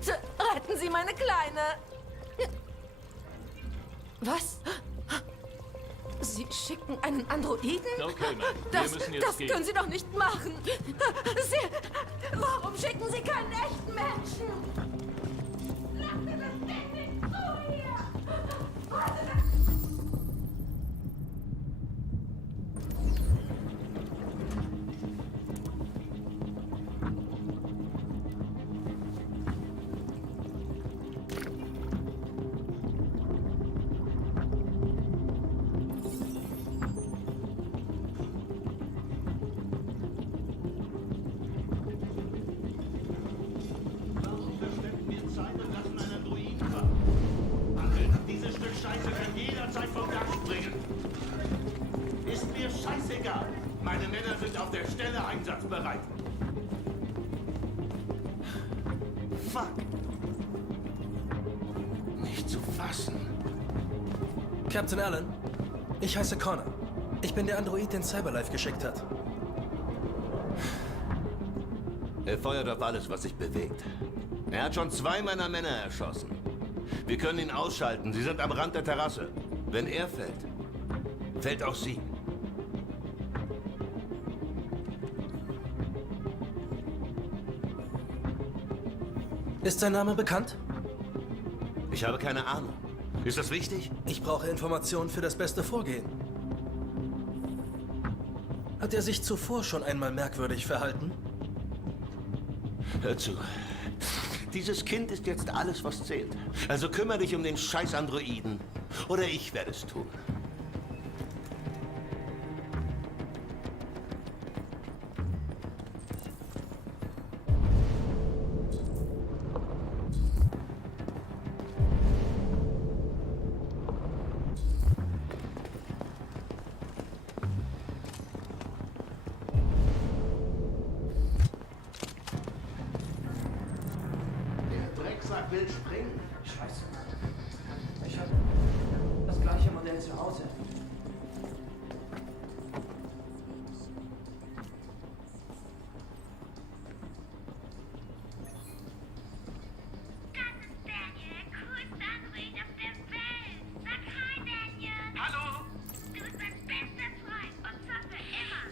Bitte retten Sie meine Kleine. Was? Sie schicken einen Androiden? Okay, Mann. Wir müssen jetzt Das gehen. können Sie doch nicht machen. Warum schicken Sie keinen echten Menschen? Lass mir das Ding nicht zu hier! Warum verschwenden wir Zeit und lassen einen Druiden warten? Handeln, dieses Stück Scheiße kann jederzeit vom Dach springen. Ist mir scheißegal. Meine Männer sind auf der Stelle einsatzbereit. Fuck. Nicht zu fassen. Captain Allen, ich heiße Connor. Ich bin der Android, den Cyberlife geschickt hat. Er feuert auf alles, was sich bewegt. Er hat schon 2 meiner Männer erschossen. Wir können ihn ausschalten. Sie sind am Rand der Terrasse. Wenn er fällt, fällt auch sie. Ist sein Name bekannt? Ich habe keine Ahnung. Ist das wichtig? Ich brauche Informationen für das beste Vorgehen. Hat er sich zuvor schon einmal merkwürdig verhalten? Hör zu. Dieses Kind ist jetzt alles, was zählt. Also kümmere dich um den scheiß Androiden. Oder ich werde es tun. Der Drecksack will springen. Scheiße. Ich habe das gleiche Modell zu Hause. Das ist Daniel, der coolste Android auf der Welt. Sag hi, Daniel. Hallo? Du bist mein bester Freund und zwar für immer.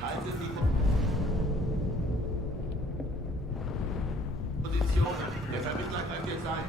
Haltet die Position. Der Vermittler kann hier sein.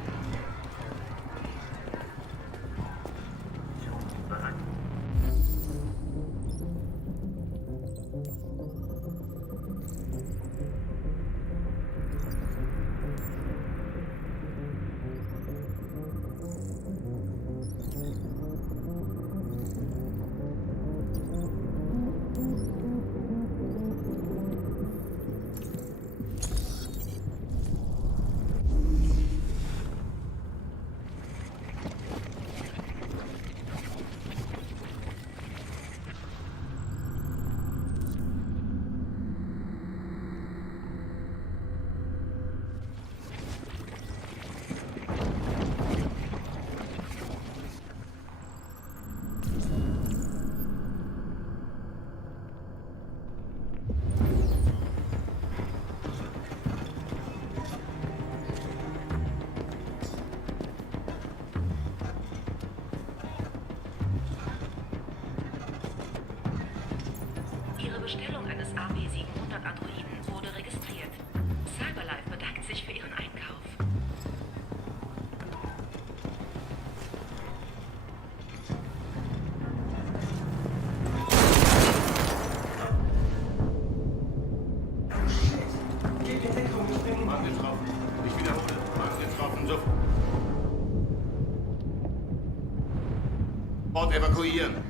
Ihre Bestellung eines AB700 Androiden wurde registriert. Cyberlife bedankt sich für Ihren Einkauf. Ort evakuieren.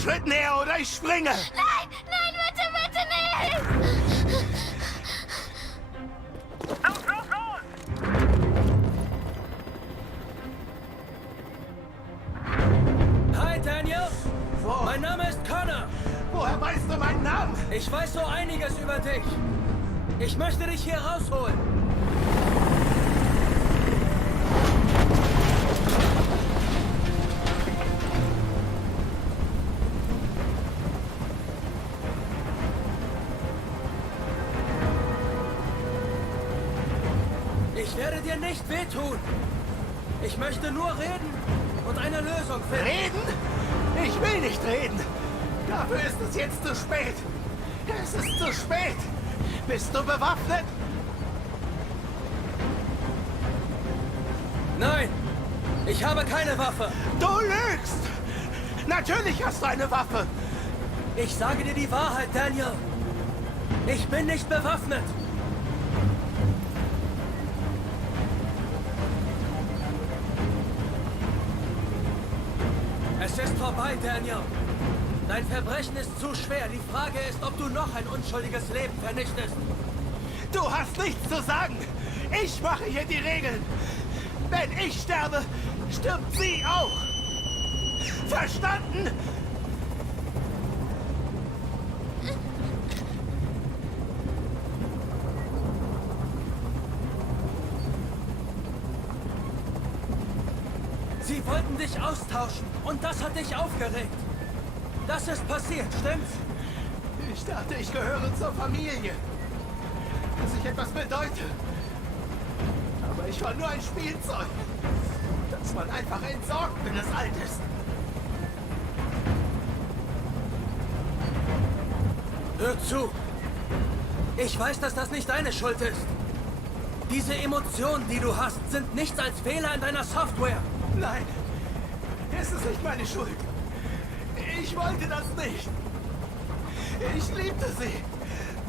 Schritt näher oder ich springe! Nein, nein, bitte, bitte nicht! Los, los, los! Hi, Daniel. Wo? Mein Name ist Connor. Woher weißt du meinen Namen? Ich weiß so einiges über dich. Ich möchte dich hier rausholen. Ich werde dir nicht wehtun. Ich möchte nur reden und eine Lösung finden. Reden? Ich will nicht reden. Dafür ist es jetzt zu spät. Es ist zu spät. Bist du bewaffnet? Nein, ich habe keine Waffe. Du lügst! Natürlich hast du eine Waffe. Ich sage dir die Wahrheit, Daniel. Ich bin nicht bewaffnet. Es ist vorbei, Daniel. Dein Verbrechen ist zu schwer. Die Frage ist, ob du noch ein unschuldiges Leben vernichtest. Du hast nichts zu sagen. Ich mache hier die Regeln. Wenn ich sterbe, stirbt sie auch. Verstanden? Sie wollten dich austauschen und das hat dich aufgeregt. Das ist passiert, stimmt's? Ich dachte, ich gehöre zur Familie. Dass ich etwas bedeute. Aber ich war nur ein Spielzeug. Das man einfach entsorgt, wenn es alt ist. Hör zu. Ich weiß, dass das nicht deine Schuld ist. Diese Emotionen, die du hast, sind nichts als Fehler in deiner Software. Nein, es ist nicht meine Schuld. Ich wollte das nicht. Ich liebte sie.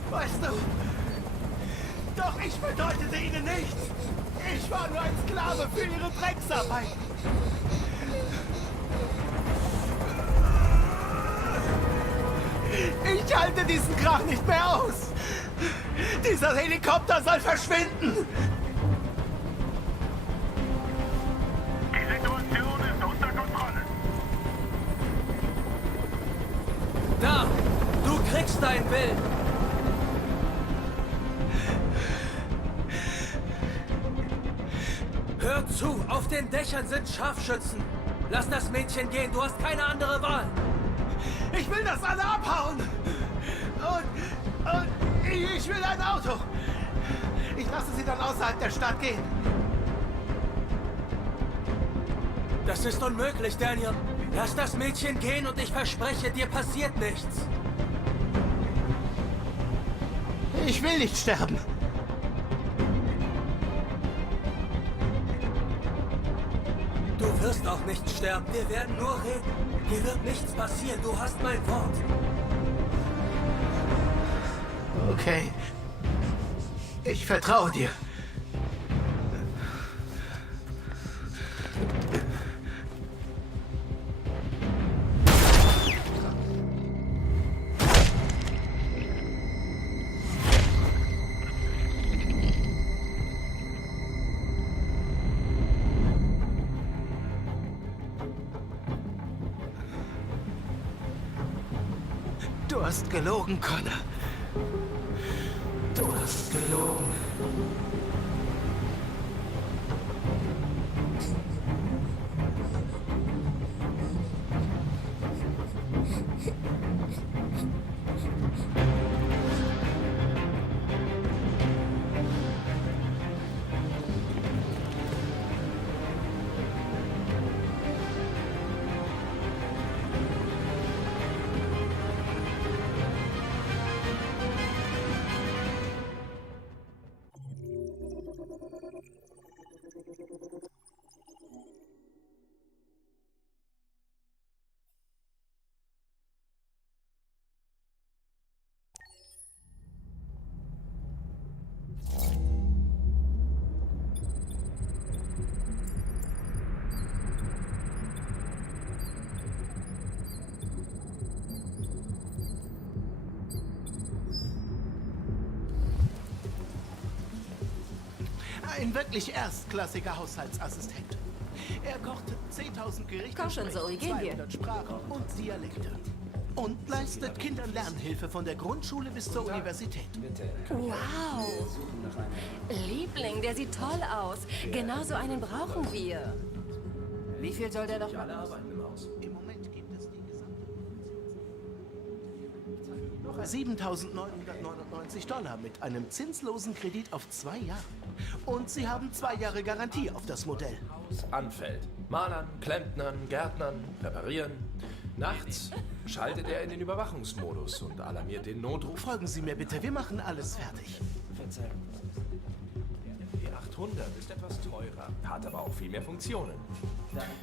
Weißt du? Doch ich bedeutete ihnen nichts. Ich war nur ein Sklave für ihre Drecksarbeit. Ich halte diesen Krach nicht mehr aus. Dieser Helikopter soll verschwinden. Die Situation ist unter Kontrolle. Da, du kriegst deinen Willen. Hör zu, auf den Dächern sind Scharfschützen. Lass das Mädchen gehen, du hast keine andere Wahl. Ich will, dass alle abhauen. Und ich will ein Auto. Ich lasse sie dann außerhalb der Stadt gehen. Das ist unmöglich, Daniel. Lass das Mädchen gehen und ich verspreche, dir passiert nichts. Ich will nicht sterben. Du wirst auch nicht sterben. Wir werden nur reden. Dir wird nichts passieren. Du hast mein Wort. Okay. Ich vertraue dir. Du hast gelogen, Connor. Du hast gelogen. Ein wirklich erstklassiger Haushaltsassistent. Er kocht 10.000 Gerichte, Komm schon, spricht Zoe, gehen wir. 200 Sprachen und Dialekte. Und leistet Kindern Lernhilfe von der Grundschule bis zur Universität. Wow. Liebling, der sieht toll aus. Genau so einen brauchen wir. Wie viel soll der noch machen? Im Moment gibt es die gesamte 7.999 Dollar mit einem zinslosen Kredit auf 2 Jahre. Und Sie haben 2 Jahre Garantie auf das Modell. Anfällt. Malern, Klempnern, Gärtnern, reparieren. Nachts schaltet er in den Überwachungsmodus und alarmiert den Notruf. Folgen Sie mir bitte, wir machen alles fertig. Verzeihung. Der P800 ist etwas teurer, hat aber auch viel mehr Funktionen.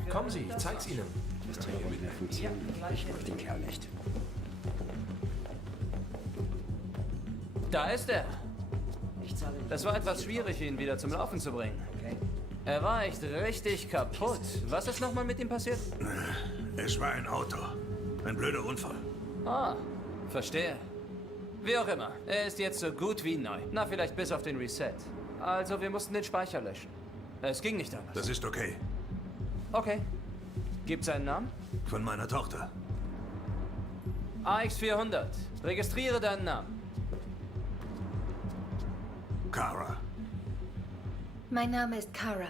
Kommen Sie, ich zeig's Ihnen. Das Träger mit mehr Funktion. Ich brauche den Kerl nicht. Da ist er. Ich zahle nicht. Das war etwas schwierig, ihn wieder zum Laufen zu bringen. Okay. Er war echt richtig kaputt. Was ist nochmal mit ihm passiert? Es war ein Auto. Ein blöder Unfall. Ah, verstehe. Wie auch immer, er ist jetzt so gut wie neu. Na, vielleicht bis auf den Reset. Also, wir mussten den Speicher löschen. Es ging nicht anders. Das ist okay. Okay. Gibt's einen Namen? Von meiner Tochter. AX400. Registriere deinen Namen. Kara. Mein Name ist Kara.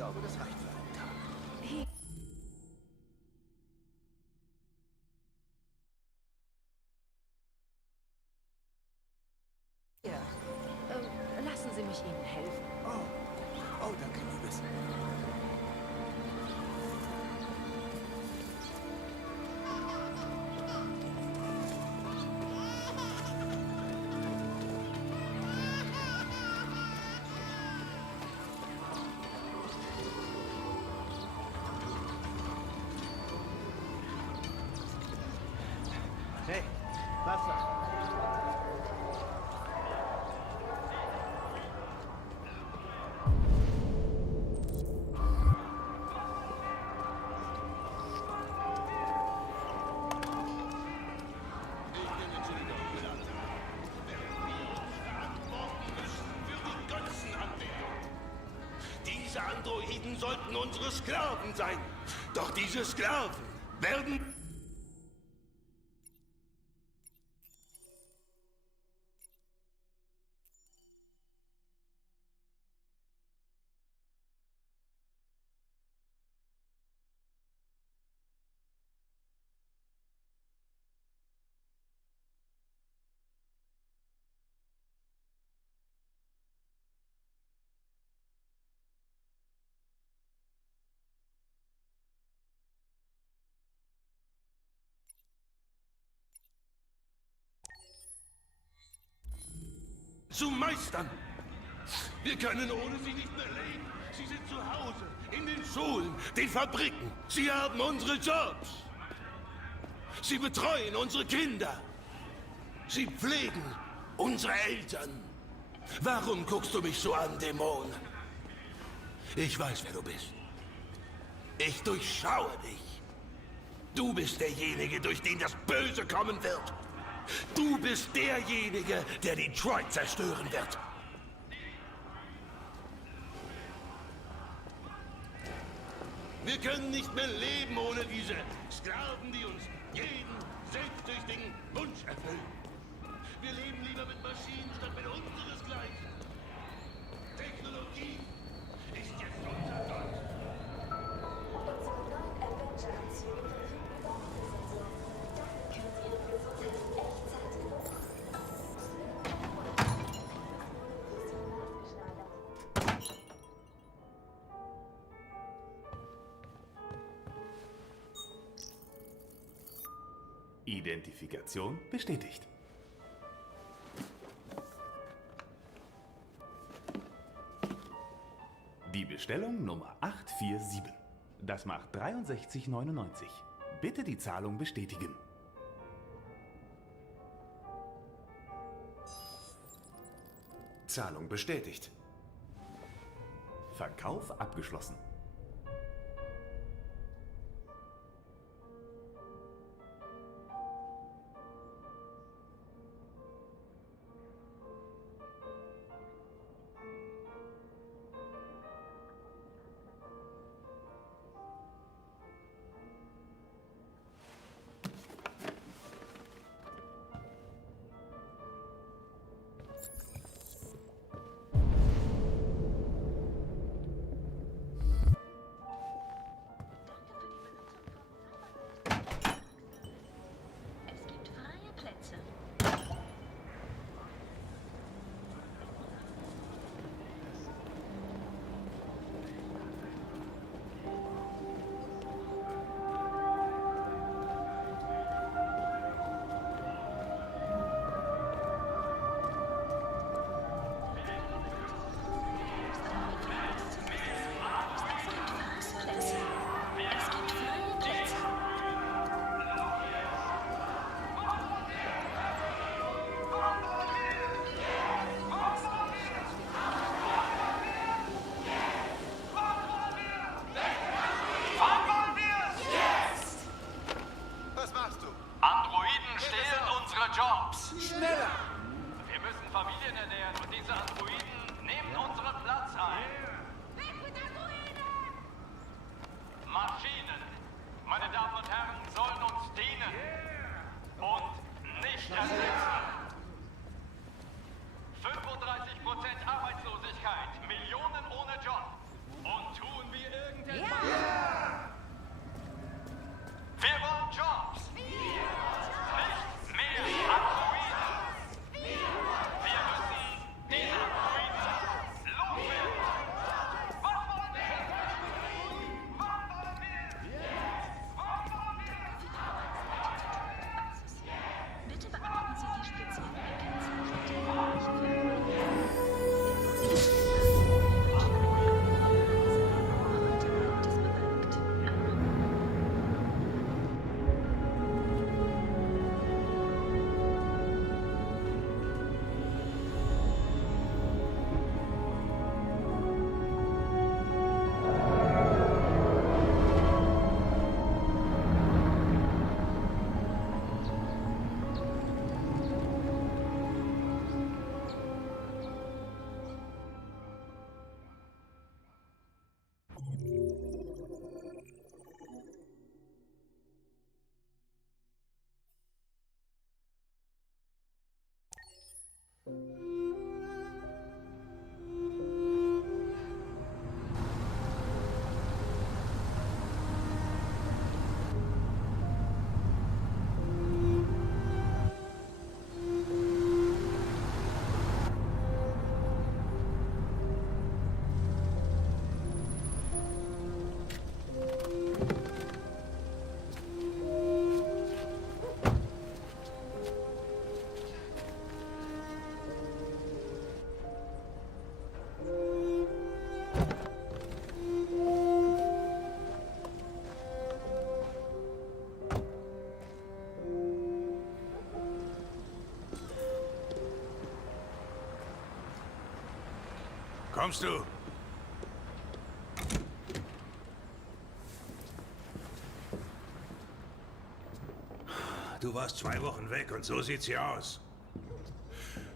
glaube, das reicht für einen Tag. Hier, lassen Sie mich Ihnen helfen. Oh, danke, Liebes. Hey, Wasser. Diese Androiden sollten unsere Sklaven sein. Doch diese Sklaven werden... zu meistern. Wir können ohne sie nicht mehr leben. Sie sind zu Hause, in den Schulen, den Fabriken. Sie haben unsere Jobs. Sie betreuen unsere Kinder. Sie pflegen unsere Eltern. Warum guckst du mich so an, Dämon? Ich weiß, wer du bist. Ich durchschaue dich. Du bist derjenige, durch den das Böse kommen wird. Du bist derjenige, der Detroit zerstören wird. Wir können nicht mehr leben ohne diese Sklaven, die uns jeden selbstsüchtigen Wunsch erfüllen. Wir leben lieber mit Maschinen statt mit unseresgleichen. Technologie ist jetzt unser Gott. Unsere neuen Adventure-Anzüge verfügen über Autosensor. Damit können Sie Ihre Gesundheit in Echtzeit Identifikation bestätigt. Die Bestellung Nummer 847. Das macht 63,99. Bitte die Zahlung bestätigen. Zahlung bestätigt. Verkauf abgeschlossen. Kommst du? Du warst 2 Wochen weg und so sieht's hier aus.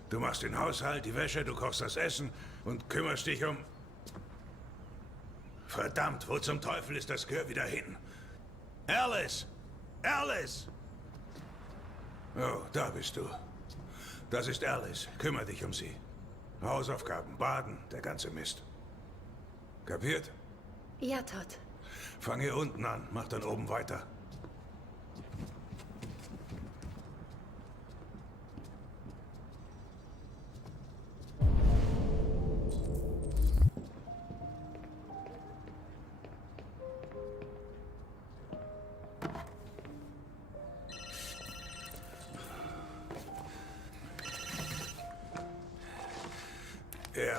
Du machst den Haushalt, die Wäsche, du kochst das Essen und kümmerst dich um... Verdammt, wo zum Teufel ist das Gehör wieder hin? Alice! Alice! Oh, da bist du. Das ist Alice. Kümmere dich um sie. Hausaufgaben, Baden, der ganze Mist. Kapiert? Ja, Todd. Fang hier unten an, mach dann oben weiter. Ja.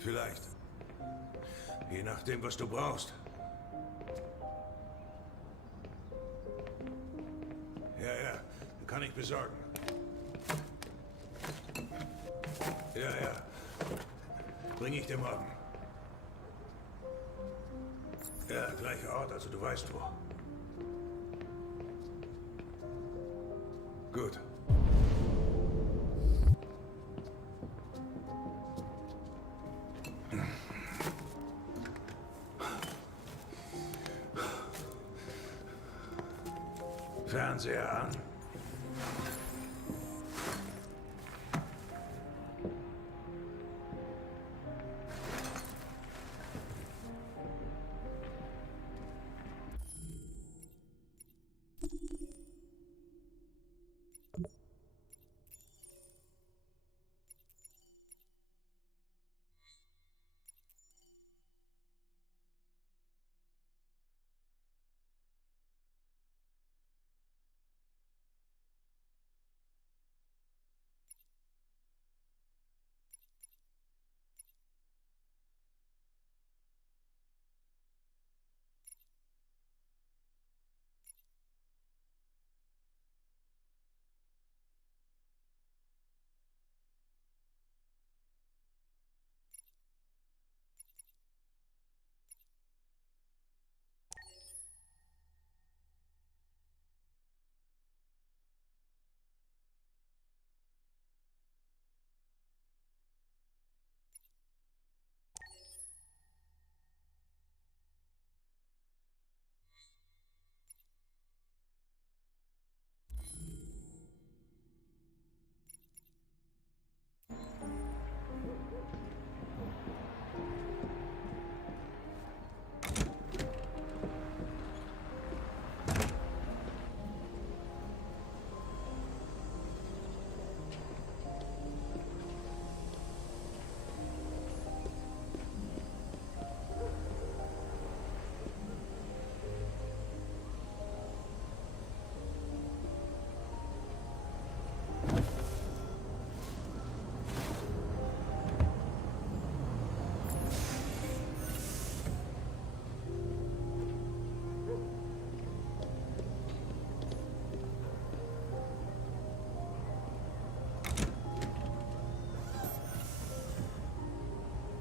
Vielleicht. Je nachdem, was du brauchst. Ja, kann ich besorgen. Ja. Bring ich dir morgen. Ja, gleicher Ort, also du weißt wo. Gut. Fernseher an.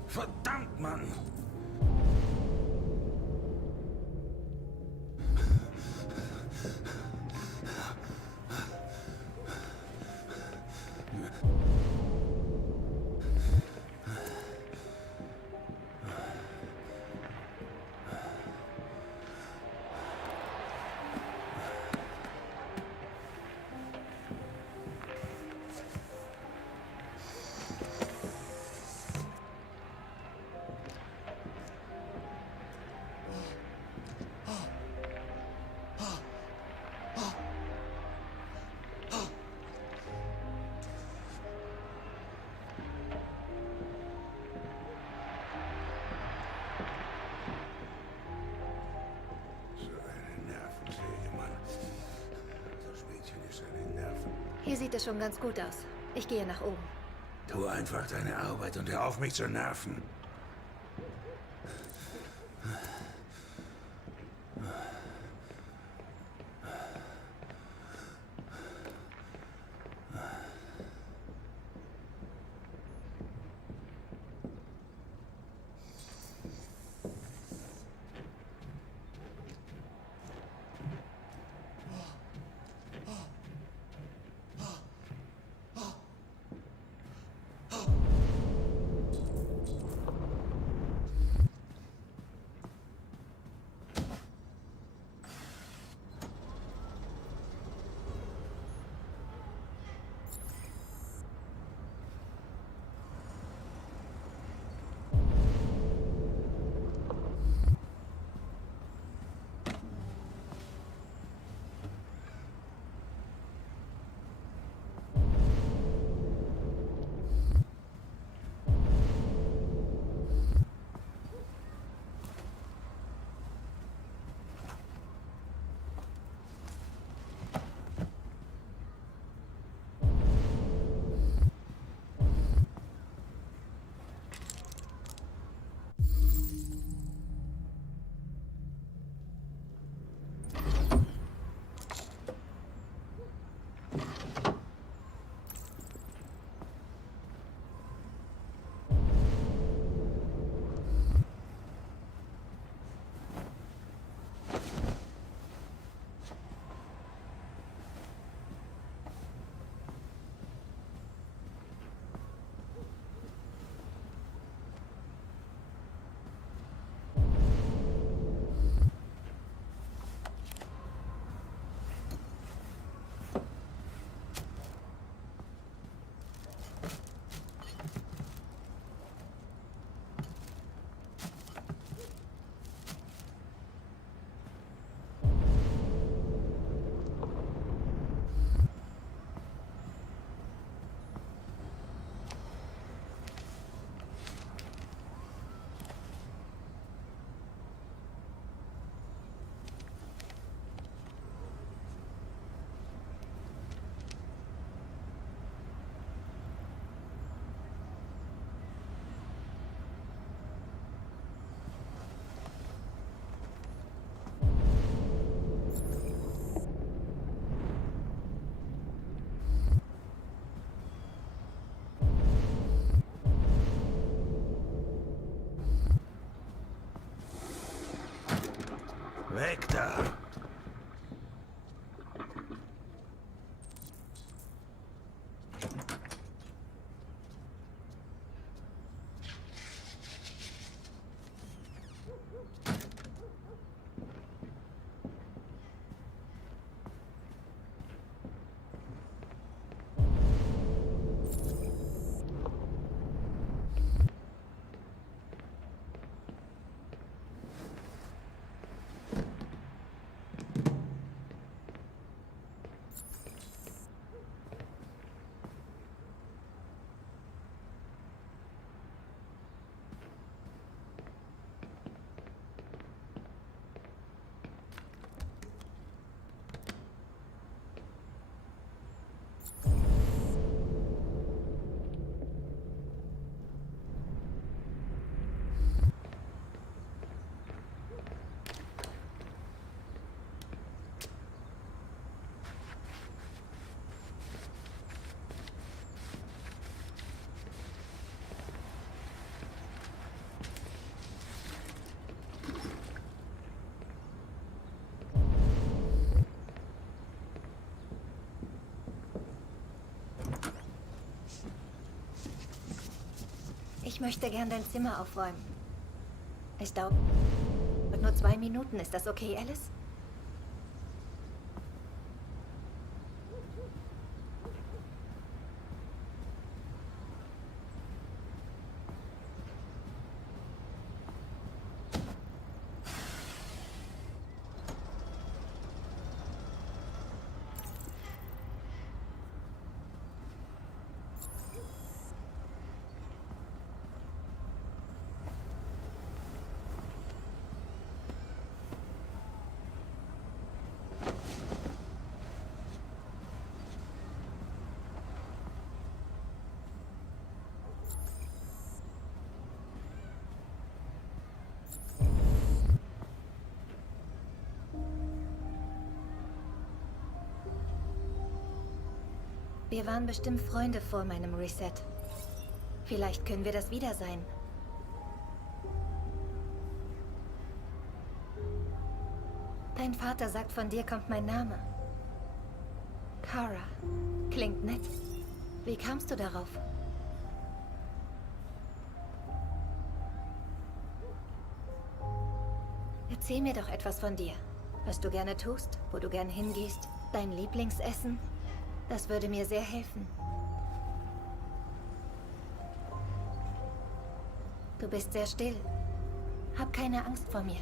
Verdammt, Mann! Hier sieht es schon ganz gut aus. Ich gehe nach oben. Tu einfach deine Arbeit und hör auf, mich zu nerven. Weg da! Ich möchte gern dein Zimmer aufräumen. Es dauert nur 2 Minuten. Ist das okay, Alice? Wir waren bestimmt Freunde vor meinem Reset. Vielleicht können wir das wieder sein. Dein Vater sagt, von dir kommt mein Name. Kara. Klingt nett. Wie kamst du darauf? Erzähl mir doch etwas von dir. Was du gerne tust, wo du gern hingehst, dein Lieblingsessen. Das würde mir sehr helfen. Du bist sehr still. Hab keine Angst vor mir.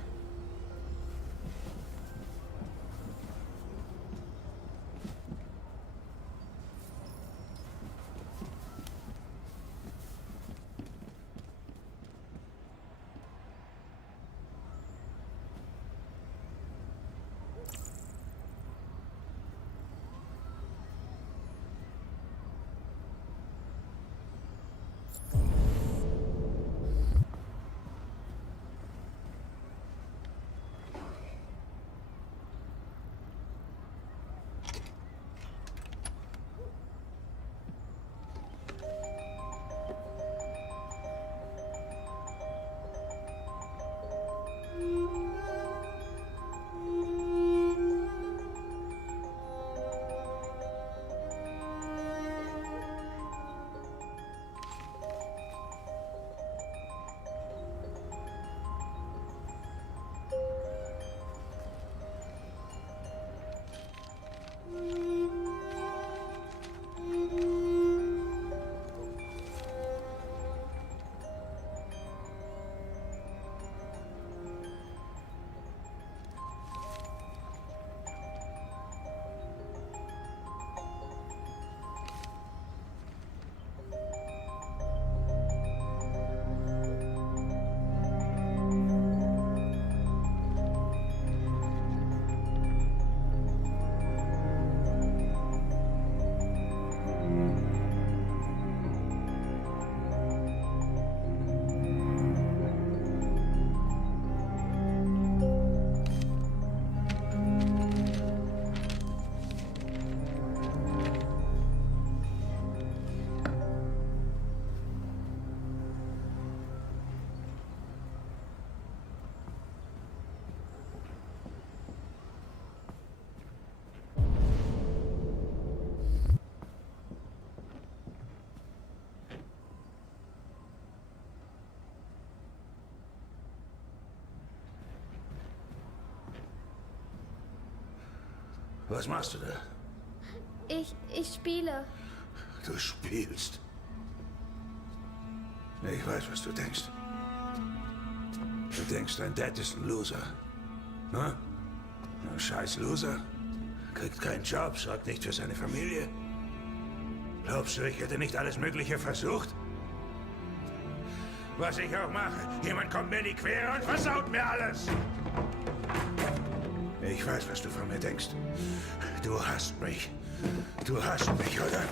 Was machst du da? Ich spiele. Du spielst. Ich weiß, was du denkst. Du denkst, dein Dad ist ein Loser. Hm? Ein scheiß Loser. Kriegt keinen Job, sorgt nicht für seine Familie. Glaubst du, ich hätte nicht alles Mögliche versucht? Was ich auch mache. Jemand kommt mir in die Quere und versaut mir alles. Ich weiß, was du von mir denkst. Du hasst mich. Du hasst mich, oder?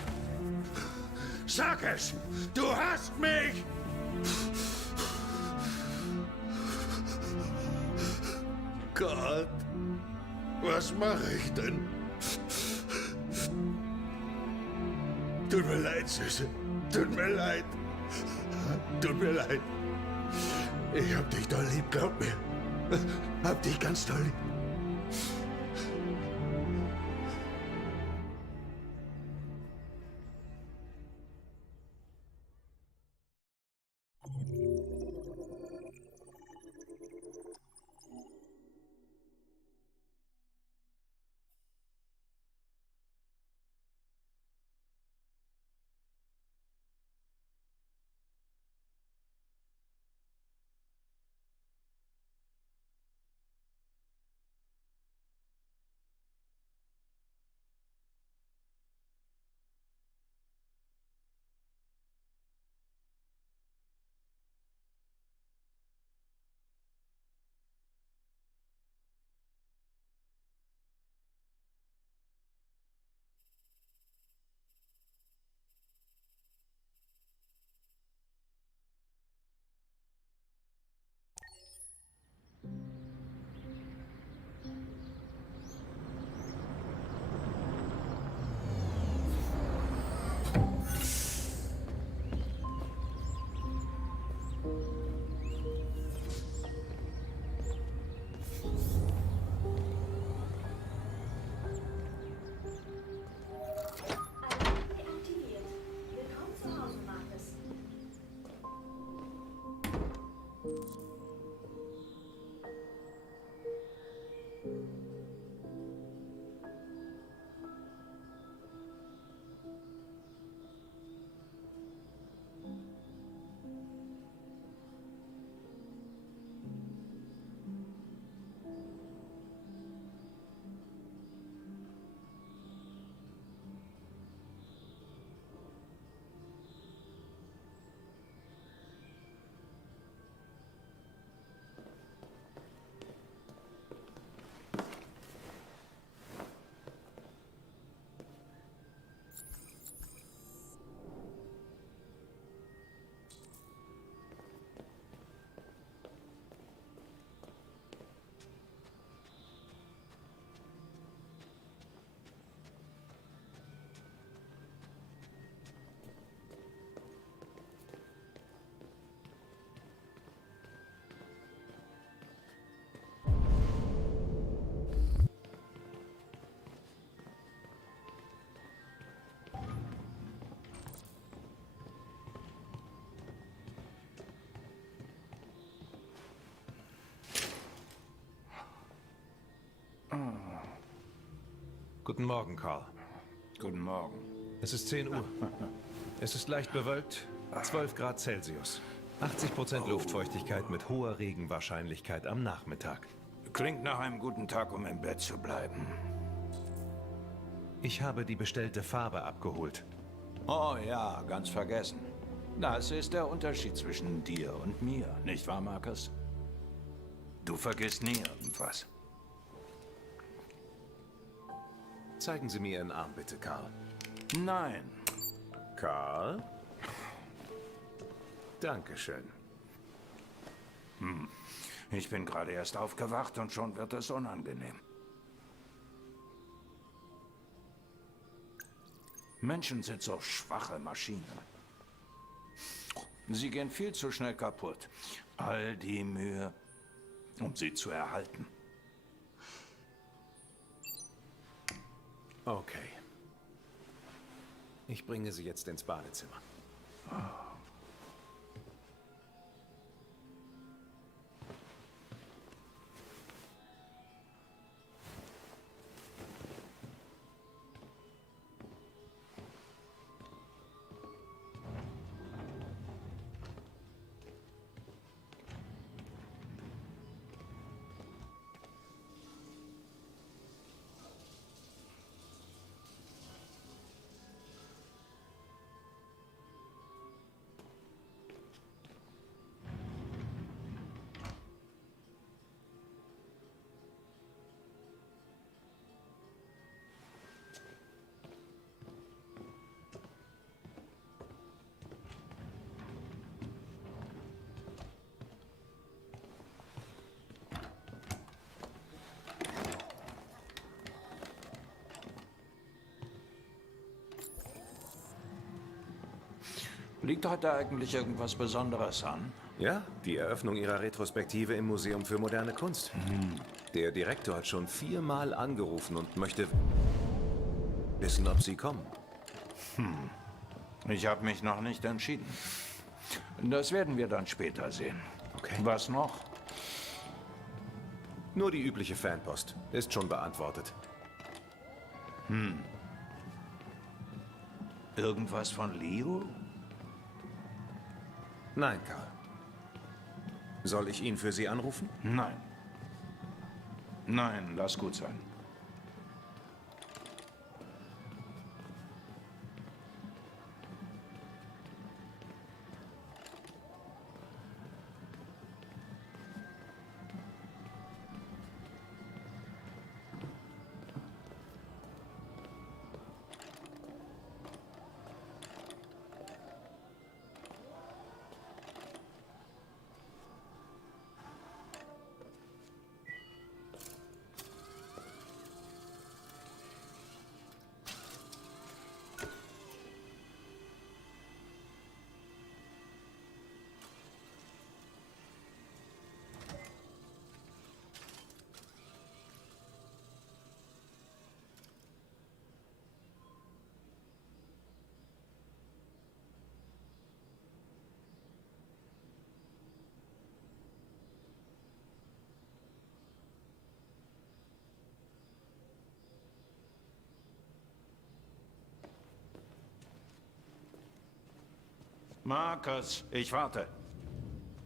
Sag es! Du hasst mich! Gott, was mache ich denn? Tut mir leid, Süße. Tut mir leid. Tut mir leid. Ich hab dich doll lieb, glaub mir. Hab dich ganz doll lieb. Deaktiviert. Willkommen zu Hause, Marcus. Guten Morgen, Carl. Guten Morgen. Es ist 10 Uhr. Es ist leicht bewölkt, 12 Grad Celsius. 80% Luftfeuchtigkeit mit hoher Regenwahrscheinlichkeit am Nachmittag. Klingt nach einem guten Tag, um im Bett zu bleiben. Ich habe die bestellte Farbe abgeholt. Oh ja, ganz vergessen. Das ist der Unterschied zwischen dir und mir, nicht wahr, Marcus? Du vergisst nie irgendwas. Zeigen Sie mir Ihren Arm bitte, Carl. Nein. Carl? Dankeschön. Ich bin gerade erst aufgewacht und schon wird es unangenehm. Menschen sind so schwache Maschinen. Sie gehen viel zu schnell kaputt. All die Mühe, um sie zu erhalten. Okay. Ich bringe Sie jetzt ins Badezimmer. Liegt heute eigentlich irgendwas Besonderes an? Ja, die Eröffnung ihrer Retrospektive im Museum für moderne Kunst. Der Direktor hat schon 4-mal angerufen und möchte wissen, ob Sie kommen. Ich habe mich noch nicht entschieden. Das werden wir dann später sehen. Okay. Was noch? Nur die übliche Fanpost. Ist schon beantwortet. Irgendwas von Leo? Nein, Karl. Soll ich ihn für Sie anrufen? Nein. Nein, lass gut sein. Markus, ich warte.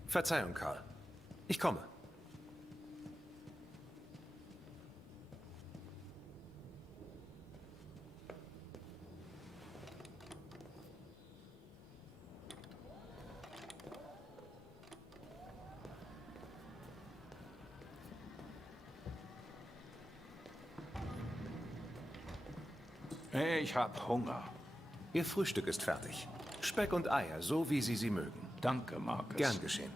Verzeihung, Karl. Ich komme. Ich hab Hunger. Ihr Frühstück ist fertig. Speck und Eier, so wie Sie sie mögen. Danke, Markus. Gern geschehen.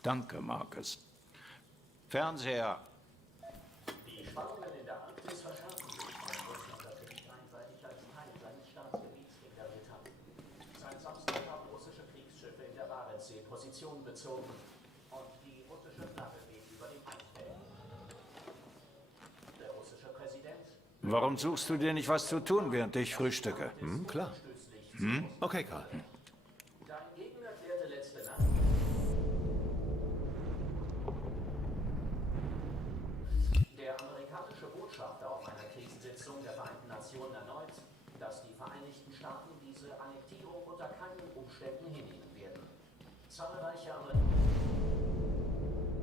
Danke, Markus. Fernseher. Die Spannungen in der Arktis verschärfen sich, weil Russland das nicht einseitig als Teil seines Staatsgebiets deklariert hat. Seit Samstag haben russische Kriegsschiffe in der Barentssee Position bezogen und die russische Flagge weht über dem Eisfeld. Der russische Präsident... Warum suchst du dir nicht was zu tun, während ich frühstücke? Klar. Okay, Karl. Dein Gegner erklärte letzte Nacht... Der amerikanische Botschafter auf einer Krisensitzung der Vereinten Nationen erneut, dass die Vereinigten Staaten diese Annektierung unter keinen Umständen hinnehmen werden. Zahlreiche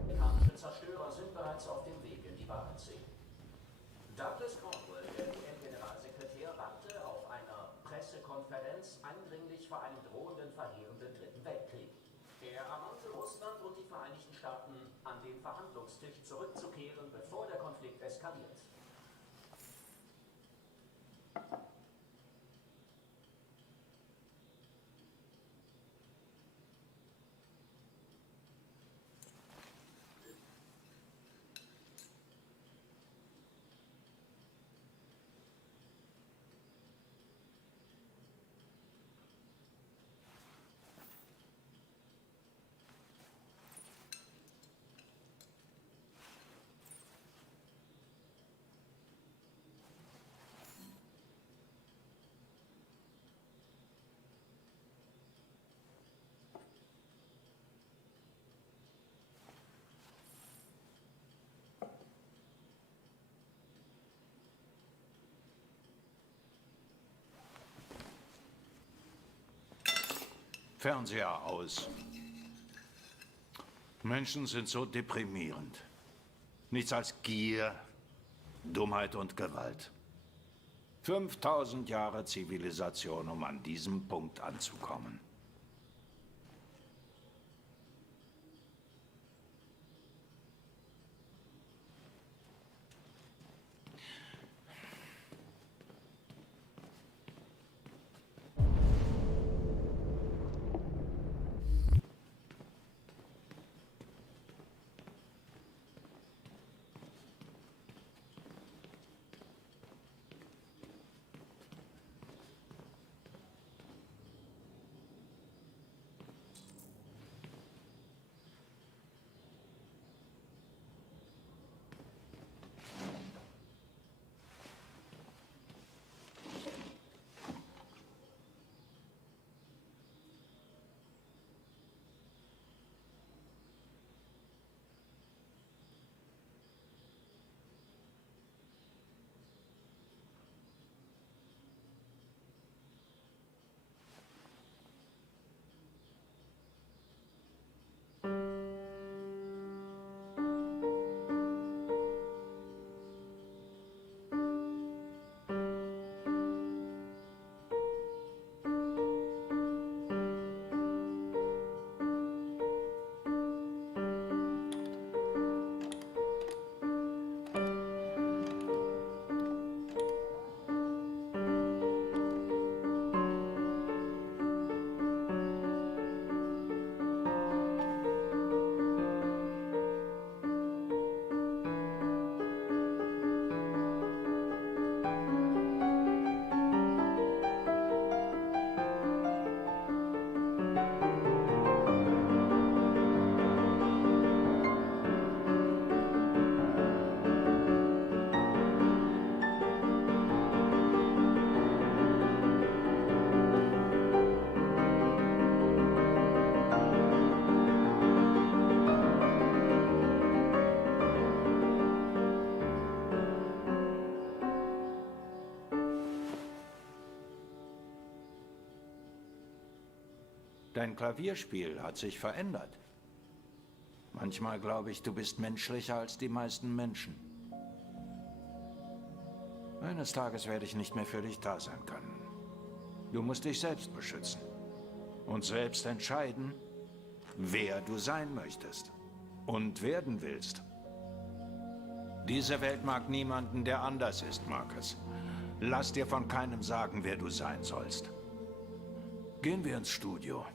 amerikanische Zerstörer sind bereits auf dem Weg in die Barentssee. Douglas Cornwall, der UN-Generalsekretär, warnte auf einer Pressekonferenz eindringlich vor einem drohenden, verheerenden Dritten Weltkrieg. Er ermahnte Russland und die Vereinigten Staaten, an den Verhandlungstisch zurückzukehren, bevor der Konflikt eskaliert. Fernseher aus. Menschen sind so deprimierend. Nichts als Gier, Dummheit und Gewalt. 5000 Jahre Zivilisation, um an diesem Punkt anzukommen. Dein Klavierspiel hat sich verändert. Manchmal glaube ich, du bist menschlicher als die meisten Menschen. Eines Tages werde ich nicht mehr für dich da sein können. Du musst dich selbst beschützen und selbst entscheiden, wer du sein möchtest und werden willst. Diese Welt mag niemanden, der anders ist, Marcus. Lass dir von keinem sagen, wer du sein sollst. Gehen wir ins Studio.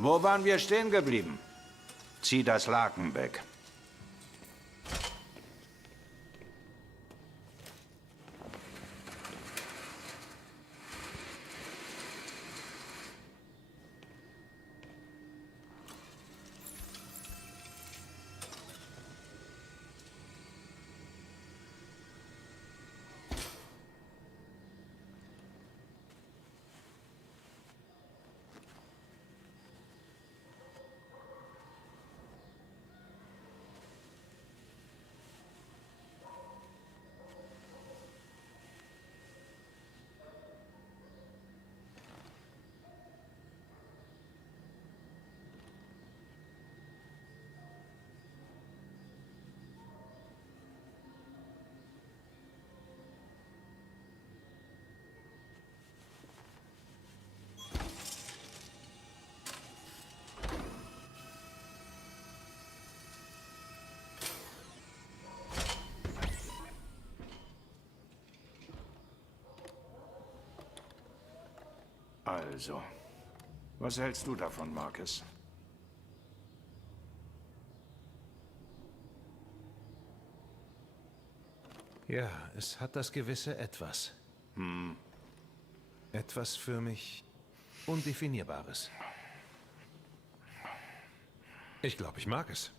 Wo waren wir stehen geblieben? Zieh das Laken weg. Also, was hältst du davon, Marcus? Ja, es hat das gewisse Etwas. Etwas für mich Undefinierbares. Ich glaube, ich mag es.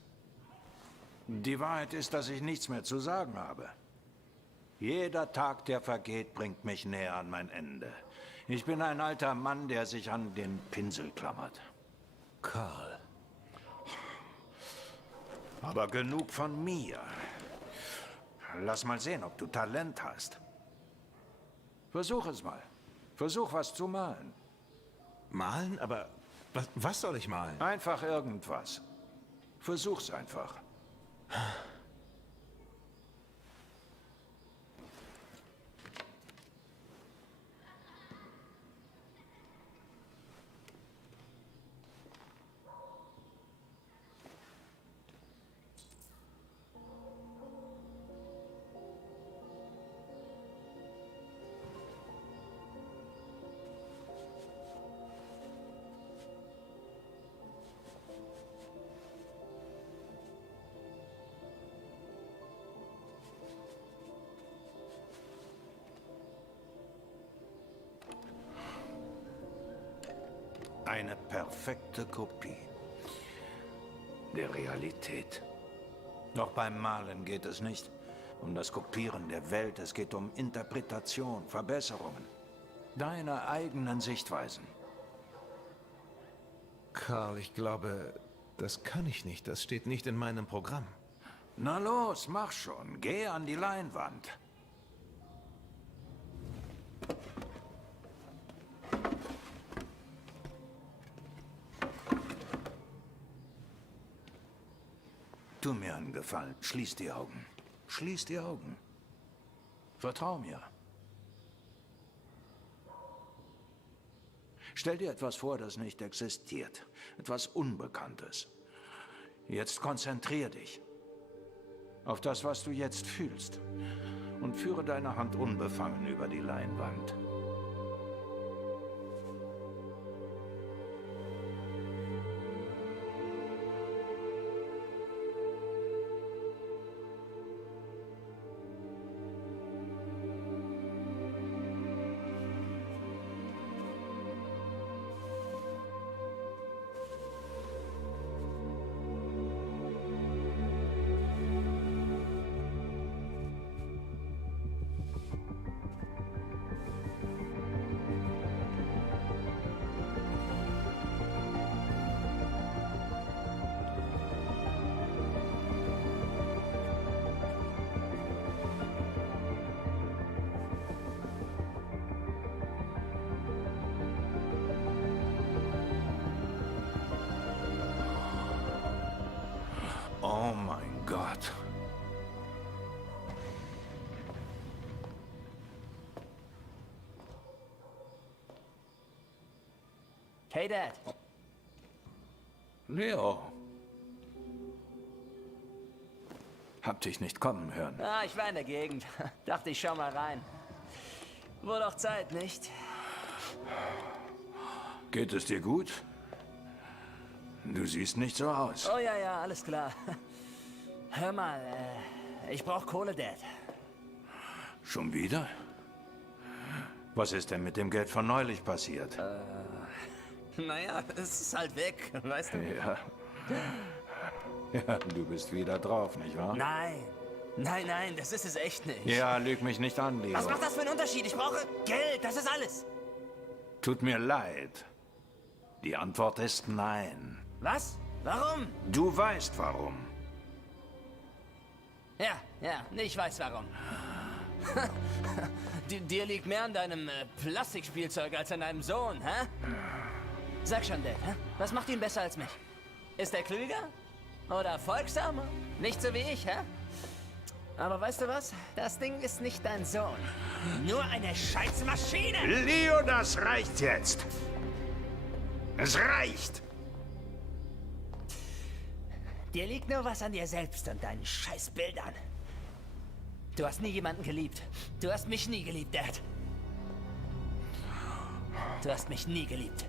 Die Wahrheit ist, dass ich nichts mehr zu sagen habe. Jeder Tag, der vergeht, bringt mich näher an mein Ende. Ich bin ein alter Mann, der sich an den Pinsel klammert. Carl. Aber genug von mir. Lass mal sehen, ob du Talent hast. Versuch es mal. Versuch, was zu malen. Malen? Aber was soll ich malen? Einfach irgendwas. Versuch's einfach. Eine perfekte Kopie der Realität. Doch beim Malen geht es nicht um das Kopieren der Welt, es geht um Interpretation, Verbesserungen, deine eigenen Sichtweisen. Carl, ich glaube, das kann ich nicht. Das steht nicht in meinem Programm. Na los, mach schon. Geh an die Leinwand. Tu mir einen Gefallen. Schließ die Augen. Schließ die Augen. Vertrau mir. Stell dir etwas vor, das nicht existiert. Etwas Unbekanntes. Jetzt konzentrier dich auf das, was du jetzt fühlst. Und führe deine Hand unbefangen über die Leinwand. Oh mein Gott. Hey, Dad. Leo. Hab dich nicht kommen hören. Ah, ich war in der Gegend. Dachte, ich schau mal rein. Wurde auch Zeit, nicht? Geht es dir gut? Du siehst nicht so aus. Oh ja, ja, alles klar. Hör mal, ich brauch Kohle, Dad. Schon wieder? Was ist denn mit dem Geld von neulich passiert? Naja, es ist halt weg, weißt du? Ja. Ja, du bist wieder drauf, nicht wahr? Nein. Nein, nein, das ist es echt nicht. Ja, lüg mich nicht an, Leo. Was macht das für einen Unterschied? Ich brauche Geld, das ist alles. Tut mir leid. Die Antwort ist nein. Was? Warum? Du weißt warum. Ja, ich weiß warum. Dir liegt mehr an deinem Plastikspielzeug als an deinem Sohn, hä? Sag schon, Dad, hä? Was macht ihn besser als mich? Ist er klüger? Oder folgsamer? Nicht so wie ich, hä? Aber weißt du was? Das Ding ist nicht dein Sohn. Nur eine Scheißmaschine! Leo, das reicht jetzt! Es reicht! Dir liegt nur was an dir selbst und deinen Scheißbildern. Du hast nie jemanden geliebt. Du hast mich nie geliebt, Dad. Du hast mich nie geliebt.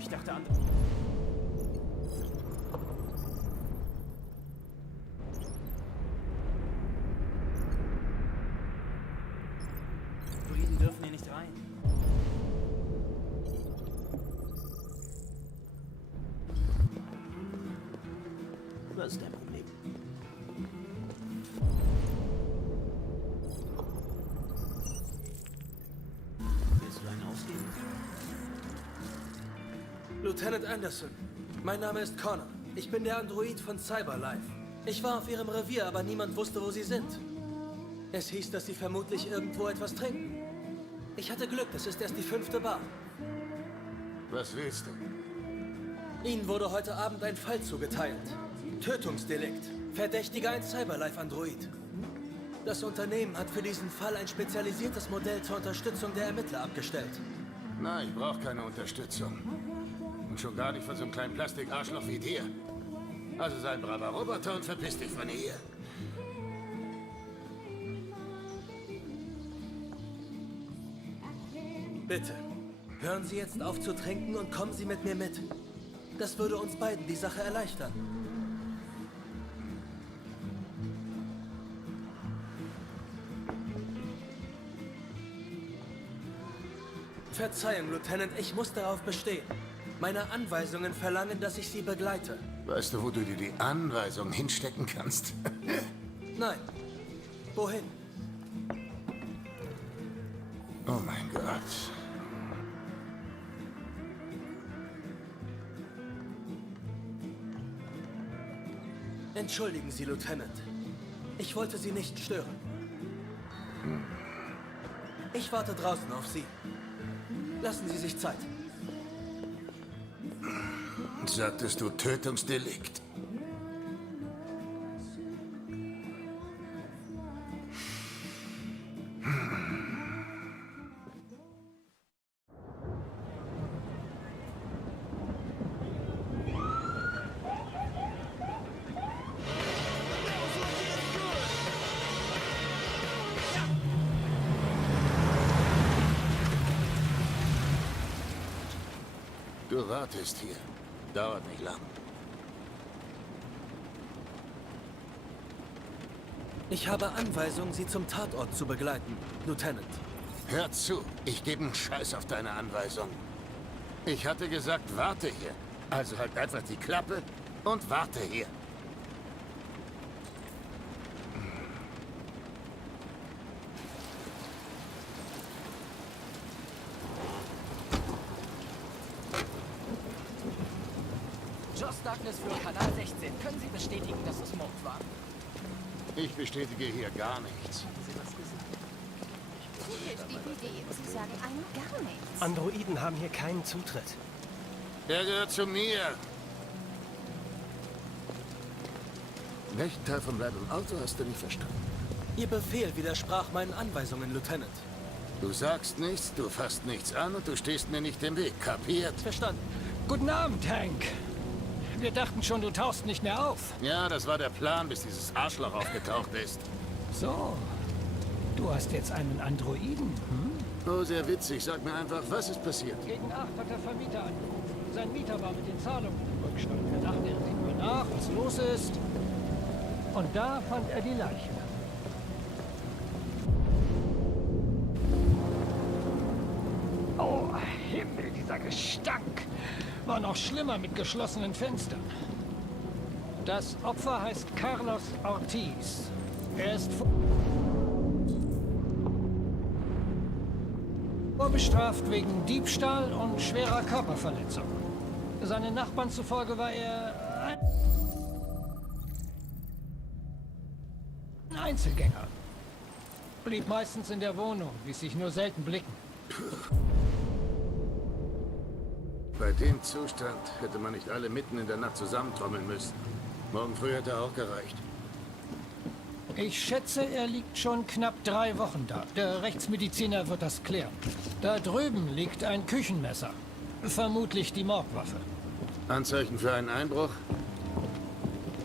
Ich dachte an... Druiden dürfen hier nicht rein. Was ist dein Problem? Willst du einen ausgeben? Lieutenant Anderson, mein Name ist Connor. Ich bin der Android von Cyberlife. Ich war auf Ihrem Revier, aber niemand wusste, wo Sie sind. Es hieß, dass Sie vermutlich irgendwo etwas trinken. Ich hatte Glück, das ist erst die 5. Bar. Was willst du? Ihnen wurde heute Abend ein Fall zugeteilt. Tötungsdelikt. Verdächtiger ein Cyberlife-Android. Das Unternehmen hat für diesen Fall ein spezialisiertes Modell zur Unterstützung der Ermittler abgestellt. Nein, ich brauche keine Unterstützung. Und schon gar nicht von so einem kleinen Plastikarschloch wie dir. Also sei ein braver Roboter und verpiss dich von hier. Bitte, hören Sie jetzt auf zu trinken und kommen Sie mit mir mit. Das würde uns beiden die Sache erleichtern. Verzeihung, Lieutenant, ich muss darauf bestehen. Meine Anweisungen verlangen, dass ich Sie begleite. Weißt du, wo du dir die Anweisung hinstecken kannst? Nein. Wohin? Oh mein Gott. Entschuldigen Sie, Lieutenant. Ich wollte Sie nicht stören. Ich warte draußen auf Sie. Lassen Sie sich Zeit. Sagtest du Tötungsdelikt? Du wartest hier. Dauert nicht lang. Ich habe Anweisung, Sie zum Tatort zu begleiten, Lieutenant. Hör zu, ich gebe einen Scheiß auf deine Anweisung. Ich hatte gesagt, warte hier. Also halt einfach die Klappe und warte hier. Joss Douglas für Kanal 16. Können Sie bestätigen, dass es Mord war? Ich bestätige hier gar nichts. Mir hilft die Idee. Sie sagen einem gar nichts. Androiden haben hier keinen Zutritt. Der gehört zu mir. Welchen Teil vom bleibenden Auto hast du nicht verstanden? Ihr Befehl widersprach meinen Anweisungen, Lieutenant. Du sagst nichts, du fasst nichts an und du stehst mir nicht im Weg. Kapiert? Verstanden. Guten Abend, Hank. Wir dachten schon, du tauchst nicht mehr auf. Ja, das war der Plan, bis dieses Arschloch aufgetaucht ist. So, du hast jetzt einen Androiden, Oh, sehr witzig. Sag mir einfach, was ist passiert? Gegen 8 hat der Vermieter angerufen. Sein Mieter war mit den Zahlungen im Rückstand. Wir dachten, er sieht nur nach, was los ist. Und da fand er die Leiche. Oh, Himmel, dieser Gestank. War noch schlimmer mit geschlossenen Fenstern. Das Opfer heißt Carlos Ortiz. Er ist vorbestraft wegen Diebstahl und schwerer Körperverletzung. Seinen Nachbarn zufolge war er ein Einzelgänger. Blieb meistens in der Wohnung, ließ sich nur selten blicken. Bei dem Zustand hätte man nicht alle mitten in der Nacht zusammentrommeln müssen. Morgen früh hätte auch gereicht. Ich schätze, er liegt schon knapp 3 Wochen da. Der Rechtsmediziner wird das klären. Da drüben liegt ein Küchenmesser. Vermutlich die Mordwaffe. Anzeichen für einen Einbruch?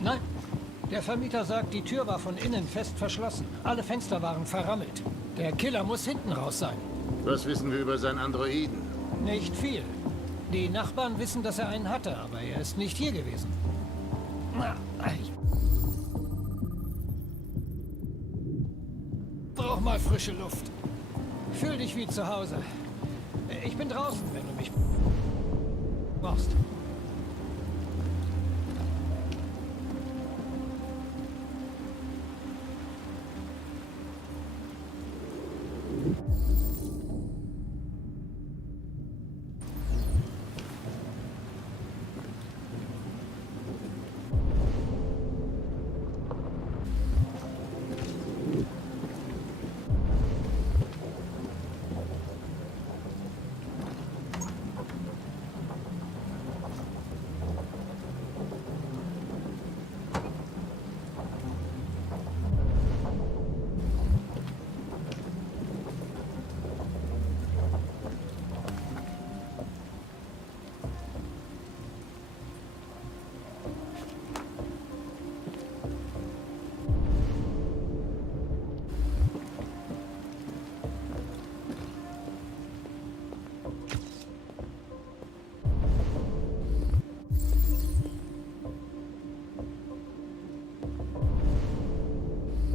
Nein. Der Vermieter sagt, die Tür war von innen fest verschlossen. Alle Fenster waren verrammelt. Der Killer muss hinten raus sein. Was wissen wir über seinen Androiden? Nicht viel. Die Nachbarn wissen, dass er einen hatte, aber er ist nicht hier gewesen. Na, ich brauch mal frische Luft. Fühl dich wie zu Hause. Ich bin draußen, wenn du mich brauchst.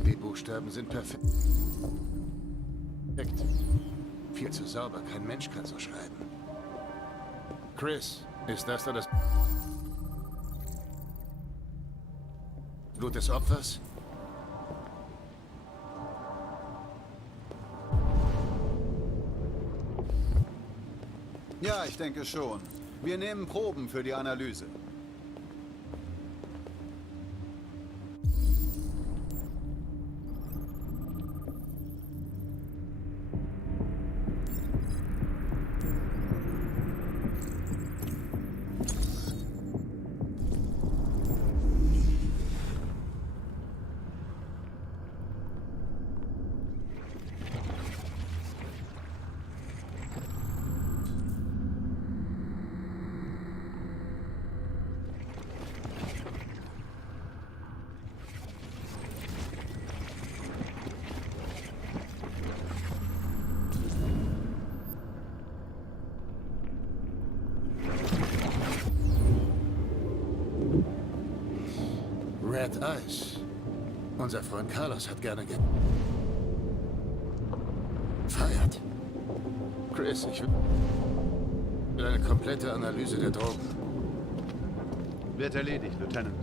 Die Buchstaben sind perfekt. Viel zu sauber, kein Mensch kann so schreiben. Chris, ist das da das Blut des Opfers? Ja, ich denke schon. Wir nehmen Proben für die Analyse. Bad Eyes. Unser Freund Carlos hat gerne gefeiert. Chris, ich will eine komplette Analyse der Drogen. Wird erledigt, Lieutenant.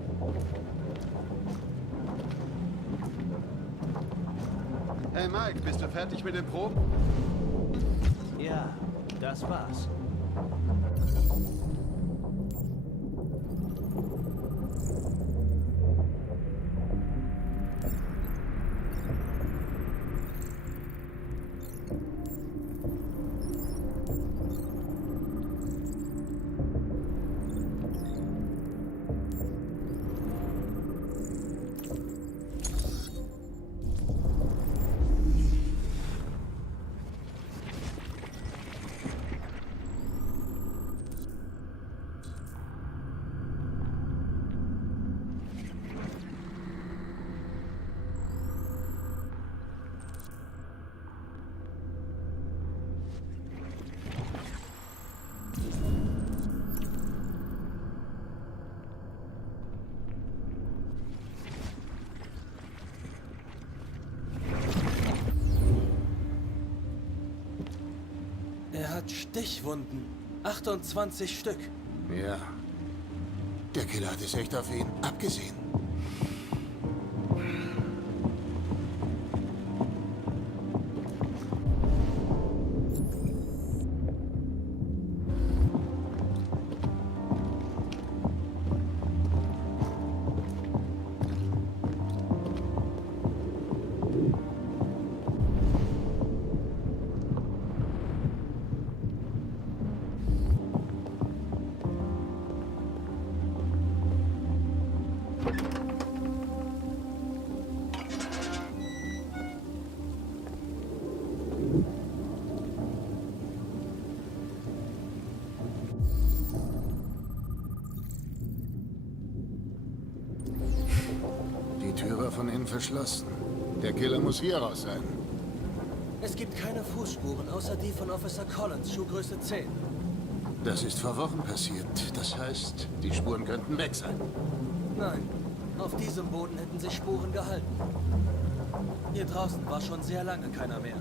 Hey Mike, bist du fertig mit den Proben? Ja, das war's. Er hat Stichwunden. 28 Stück. Ja. Der Killer hat es echt auf ihn abgesehen. Die Tür war von innen verschlossen. Der Killer muss hier raus sein. Es gibt keine Fußspuren, außer die von Officer Collins, Schuhgröße 10. Das ist vor Wochen passiert. Das heißt, die Spuren könnten weg sein. Nein, auf diesem Boden hätten sich Spuren gehalten. Hier draußen war schon sehr lange keiner mehr.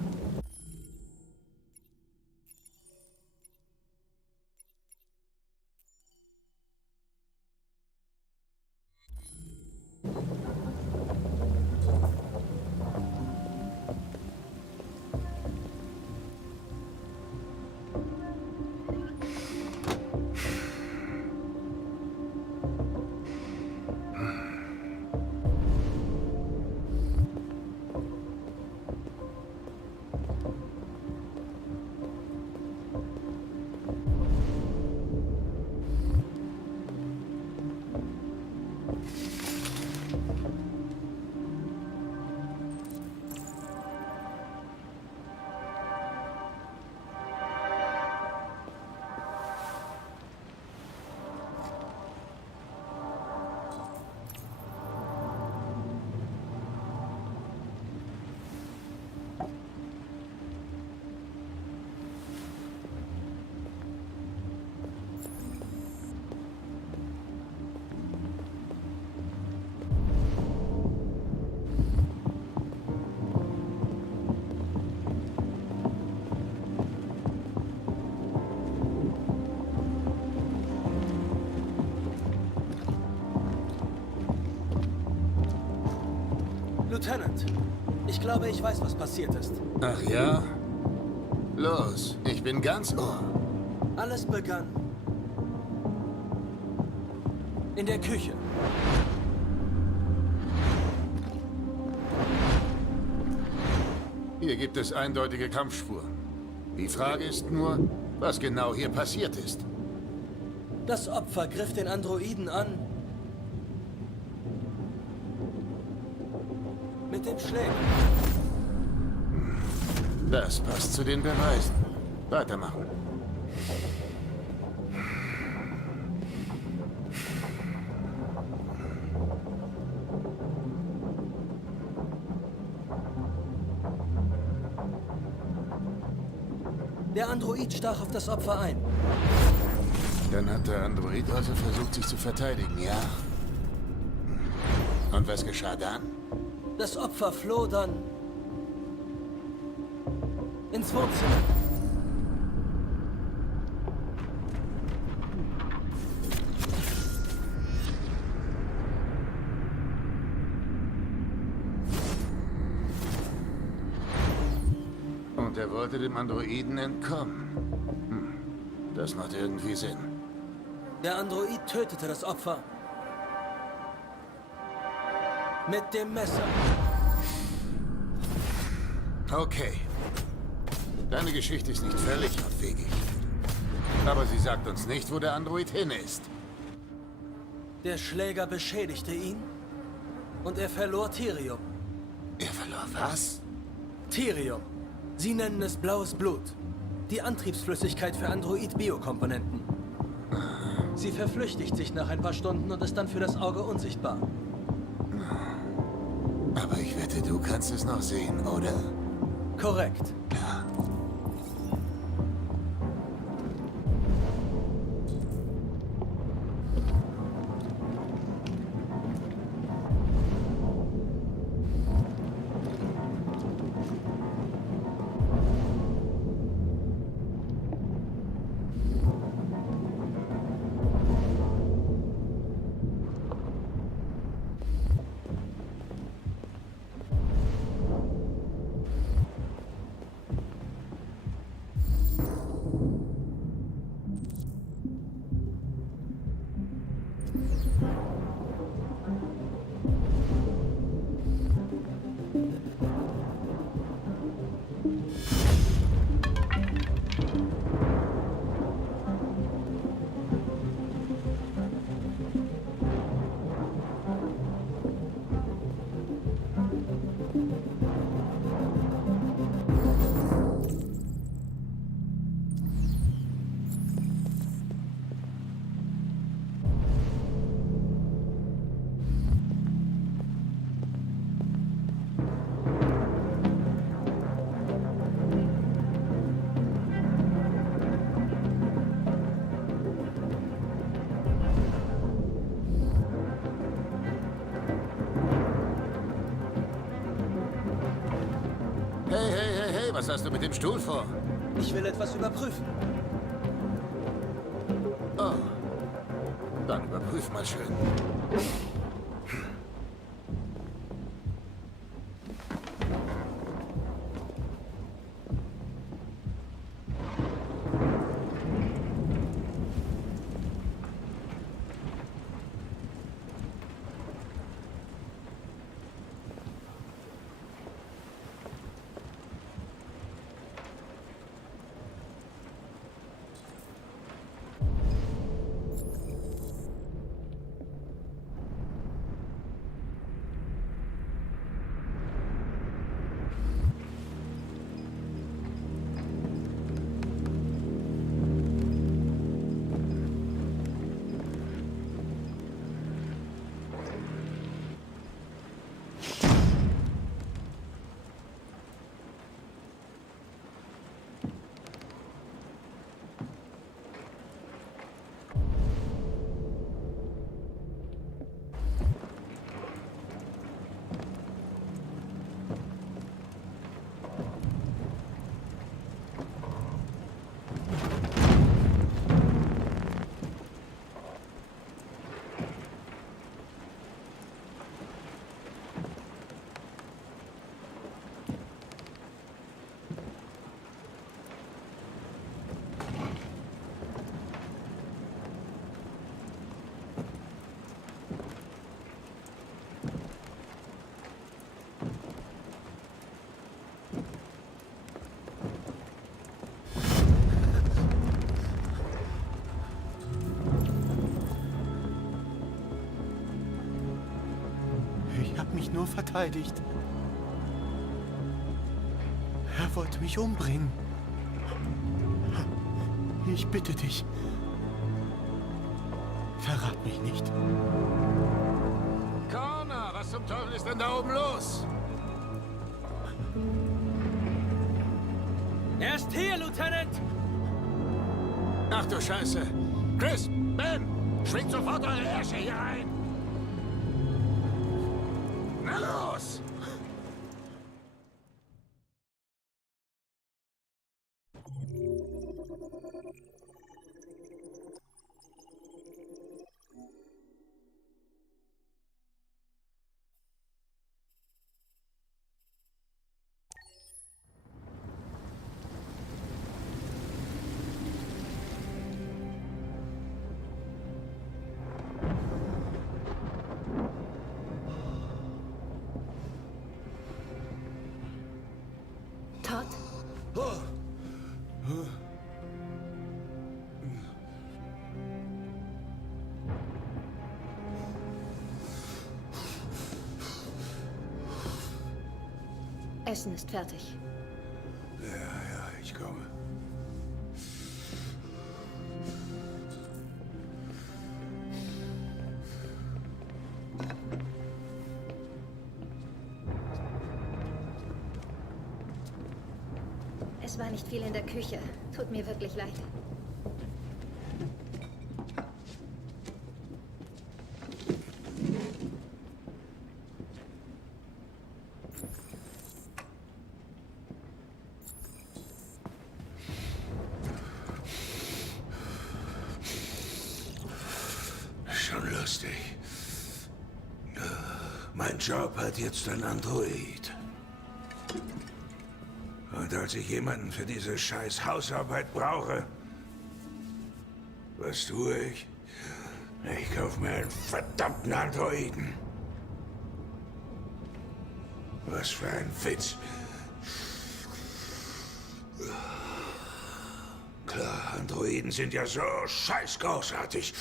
Lieutenant, ich glaube, ich weiß, was passiert ist. Ach ja? Los, ich bin ganz ohr. Alles begann in der Küche. Hier gibt es eindeutige Kampfspuren. Die Frage ist nur, was genau hier passiert ist. Das Opfer griff den Androiden an. Mit dem Schläger. Das passt zu den Beweisen. Weitermachen. Der Android stach auf das Opfer ein. Dann hat der Android also versucht, sich zu verteidigen, ja? Und was geschah dann? Das Opfer floh dann ins Wohnzimmer. Und er wollte dem Androiden entkommen. Das macht irgendwie Sinn. Der Android tötete das Opfer. Mit dem Messer. Okay. Deine Geschichte ist nicht völlig abwegig. Aber sie sagt uns nicht, wo der Android hin ist. Der Schläger beschädigte ihn und er verlor Thirium. Er verlor was? Thirium. Sie nennen es blaues Blut. Die Antriebsflüssigkeit für Android-Biokomponenten. Sie verflüchtigt sich nach ein paar Stunden und ist dann für das Auge unsichtbar. Aber ich wette, du kannst es noch sehen, oder? Korrekt. Ja. Was hast du mit dem Stuhl vor? Ich will etwas überprüfen. Oh. Dann überprüf mal schön. Mich nur verteidigt. Er wollte mich umbringen. Ich bitte dich. Verrat mich nicht. Connor, was zum Teufel ist denn da oben los? Er ist hier, Lieutenant! Ach du Scheiße. Chris, Ben, schwingt sofort eure Ärsche hier rein. Na los! Todd? Essen ist fertig. Ja, ich komme. Es war nicht viel in der Küche. Tut mir wirklich leid. Schon lustig. Mein Job hat jetzt ein Android. Und als ich jemanden für diese scheiß Hausarbeit brauche, was tue ich? Ich kaufe mir einen verdammten Androiden. Was für ein Witz. Klar, Androiden sind ja so scheiß großartig.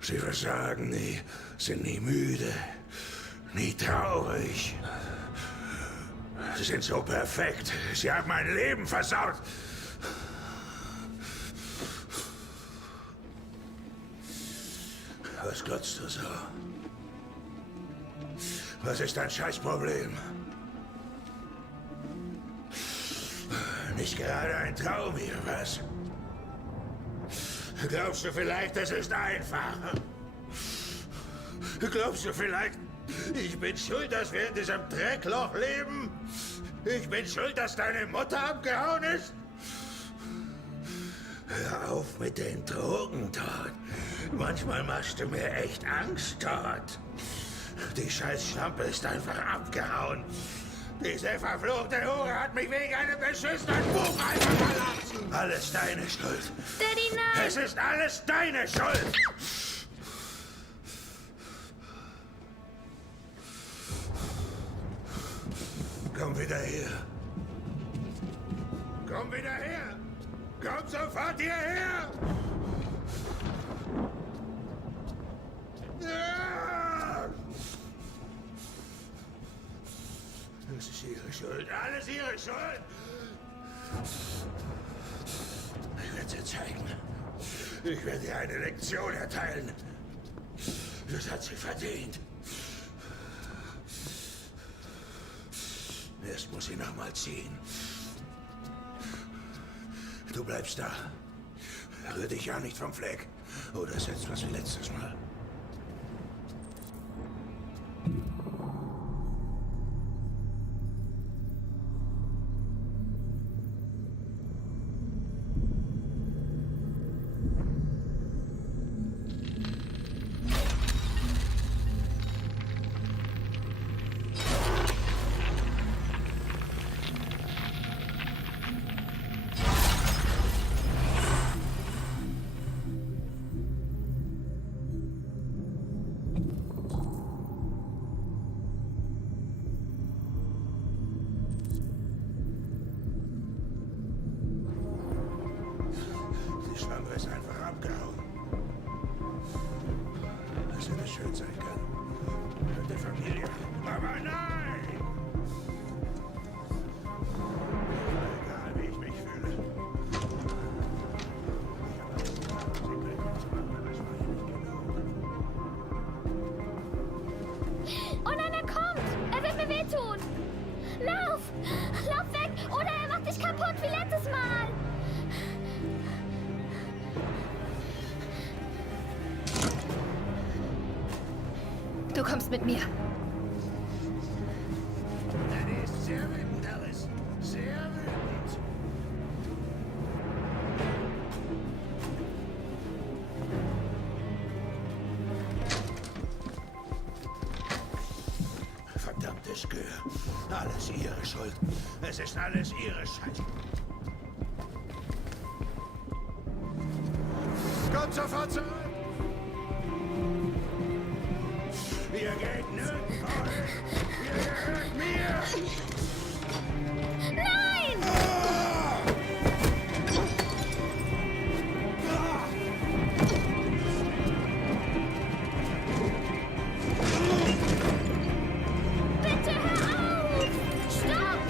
Sie versagen nie, sind nie müde, nie traurig. Sie sind so perfekt. Sie haben mein Leben versaut. Was glotzt du so? Was ist dein Scheißproblem? Nicht gerade ein Traum hier, was? Glaubst du vielleicht, es ist einfach? Glaubst du vielleicht, ich bin schuld, dass wir in diesem Dreckloch leben? Ich bin schuld, dass deine Mutter abgehauen ist? Hör auf mit den Drogen, Todd. Manchmal machst du mir echt Angst, Todd. Die scheiß Schlampe ist einfach abgehauen. Diese verfluchte Hure hat mich wegen einem beschissenen Buch einfach verlassen. Alles deine Schuld. Daddy, nein! Es ist alles deine Schuld. Komm wieder her. Komm wieder her. Komm sofort hierher. Das ist ihre Schuld. Alles ihre Schuld. Ich werde sie zeigen. Ich werde ihr eine Lektion erteilen. Das hat sie verdient. Erst muss sie noch mal ziehen. Du bleibst da. Rühr dich ja nicht vom Fleck. Oder setz was wie letztes Mal. Ist einfach abgehauen. Das hätte schön sein können. Mit der Familie. Aber nein! Egal, wie ich mich fühle. Oh nein, er kommt! Er wird mir wehtun! Lauf! Lauf weg! Oder er macht dich kaputt wie letztes Mal! Du kommst mit mir. Er ist sehr wütend, Alice. Sehr wütend. Verdammtes Gehör. Alles ihre Schuld. Es ist alles ihre Scheiße. Kommt sofort zurück! Ihr geht nirgendwo hin! Ihr gehört mir! Nein! Bitte hör auf! Stopp!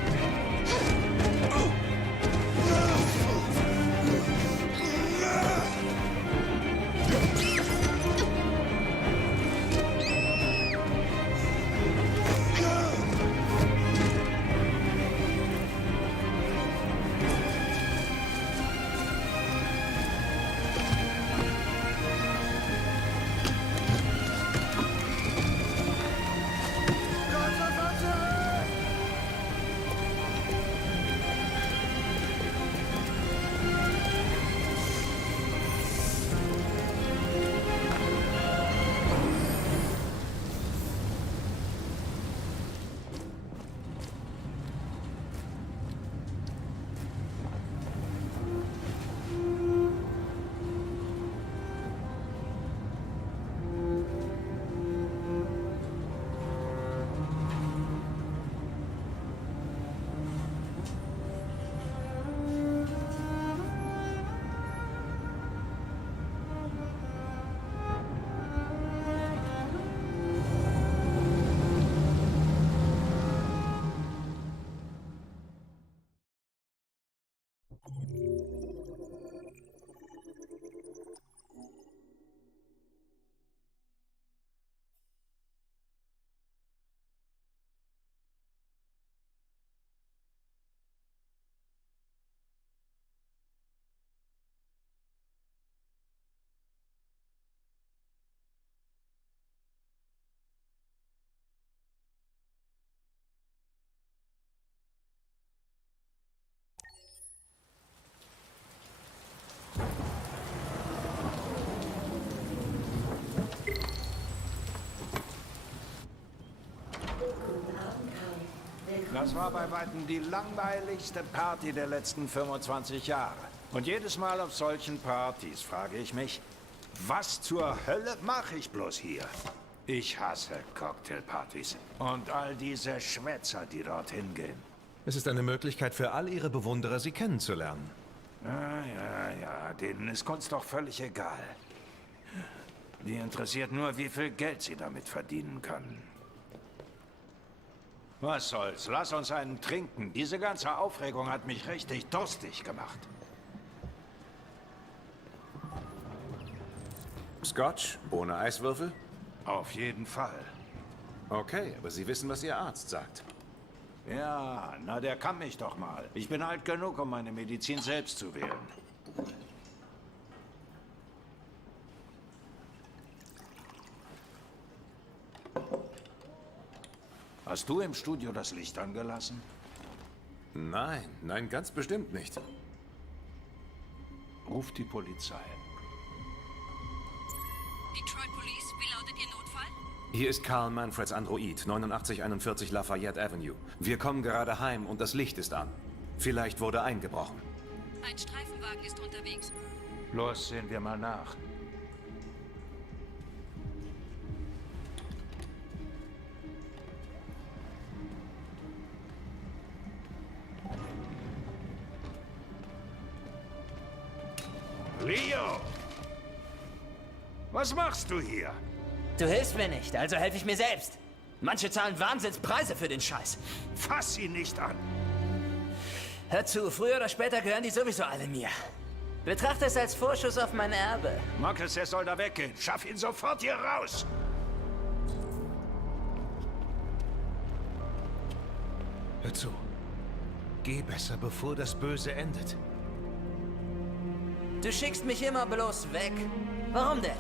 Das war bei weitem die langweiligste Party der letzten 25 Jahre. Und jedes Mal auf solchen Partys frage ich mich, was zur Hölle mache ich bloß hier? Ich hasse Cocktailpartys und all diese Schwätzer, die dorthin gehen. Es ist eine Möglichkeit für all Ihre Bewunderer, Sie kennenzulernen. Ja, denen ist Kunst doch völlig egal. Die interessiert nur, wie viel Geld sie damit verdienen können. Was soll's? Lass uns einen trinken. Diese ganze Aufregung hat mich richtig durstig gemacht. Scotch ohne Eiswürfel? Auf jeden Fall. Okay, aber Sie wissen, was Ihr Arzt sagt. Ja, na, der kann mich doch mal. Ich bin alt genug, um meine Medizin selbst zu wählen. Hast du im Studio das Licht angelassen? Nein, ganz bestimmt nicht. Ruf die Polizei. Detroit Police, wie lautet Ihr Notfall? Hier ist Carl Manfreds Android, 8941 Lafayette Avenue. Wir kommen gerade heim und das Licht ist an. Vielleicht wurde eingebrochen. Ein Streifenwagen ist unterwegs. Los, sehen wir mal nach. Leo! Was machst du hier? Du hilfst mir nicht, also helfe ich mir selbst. Manche zahlen Wahnsinnspreise für den Scheiß. Fass ihn nicht an! Hör zu, früher oder später gehören die sowieso alle mir. Betrachte es als Vorschuss auf mein Erbe. Marcus, er soll da weggehen. Schaff ihn sofort hier raus! Hör zu. Geh besser, bevor das Böse endet. Du schickst mich immer bloß weg. Warum denn?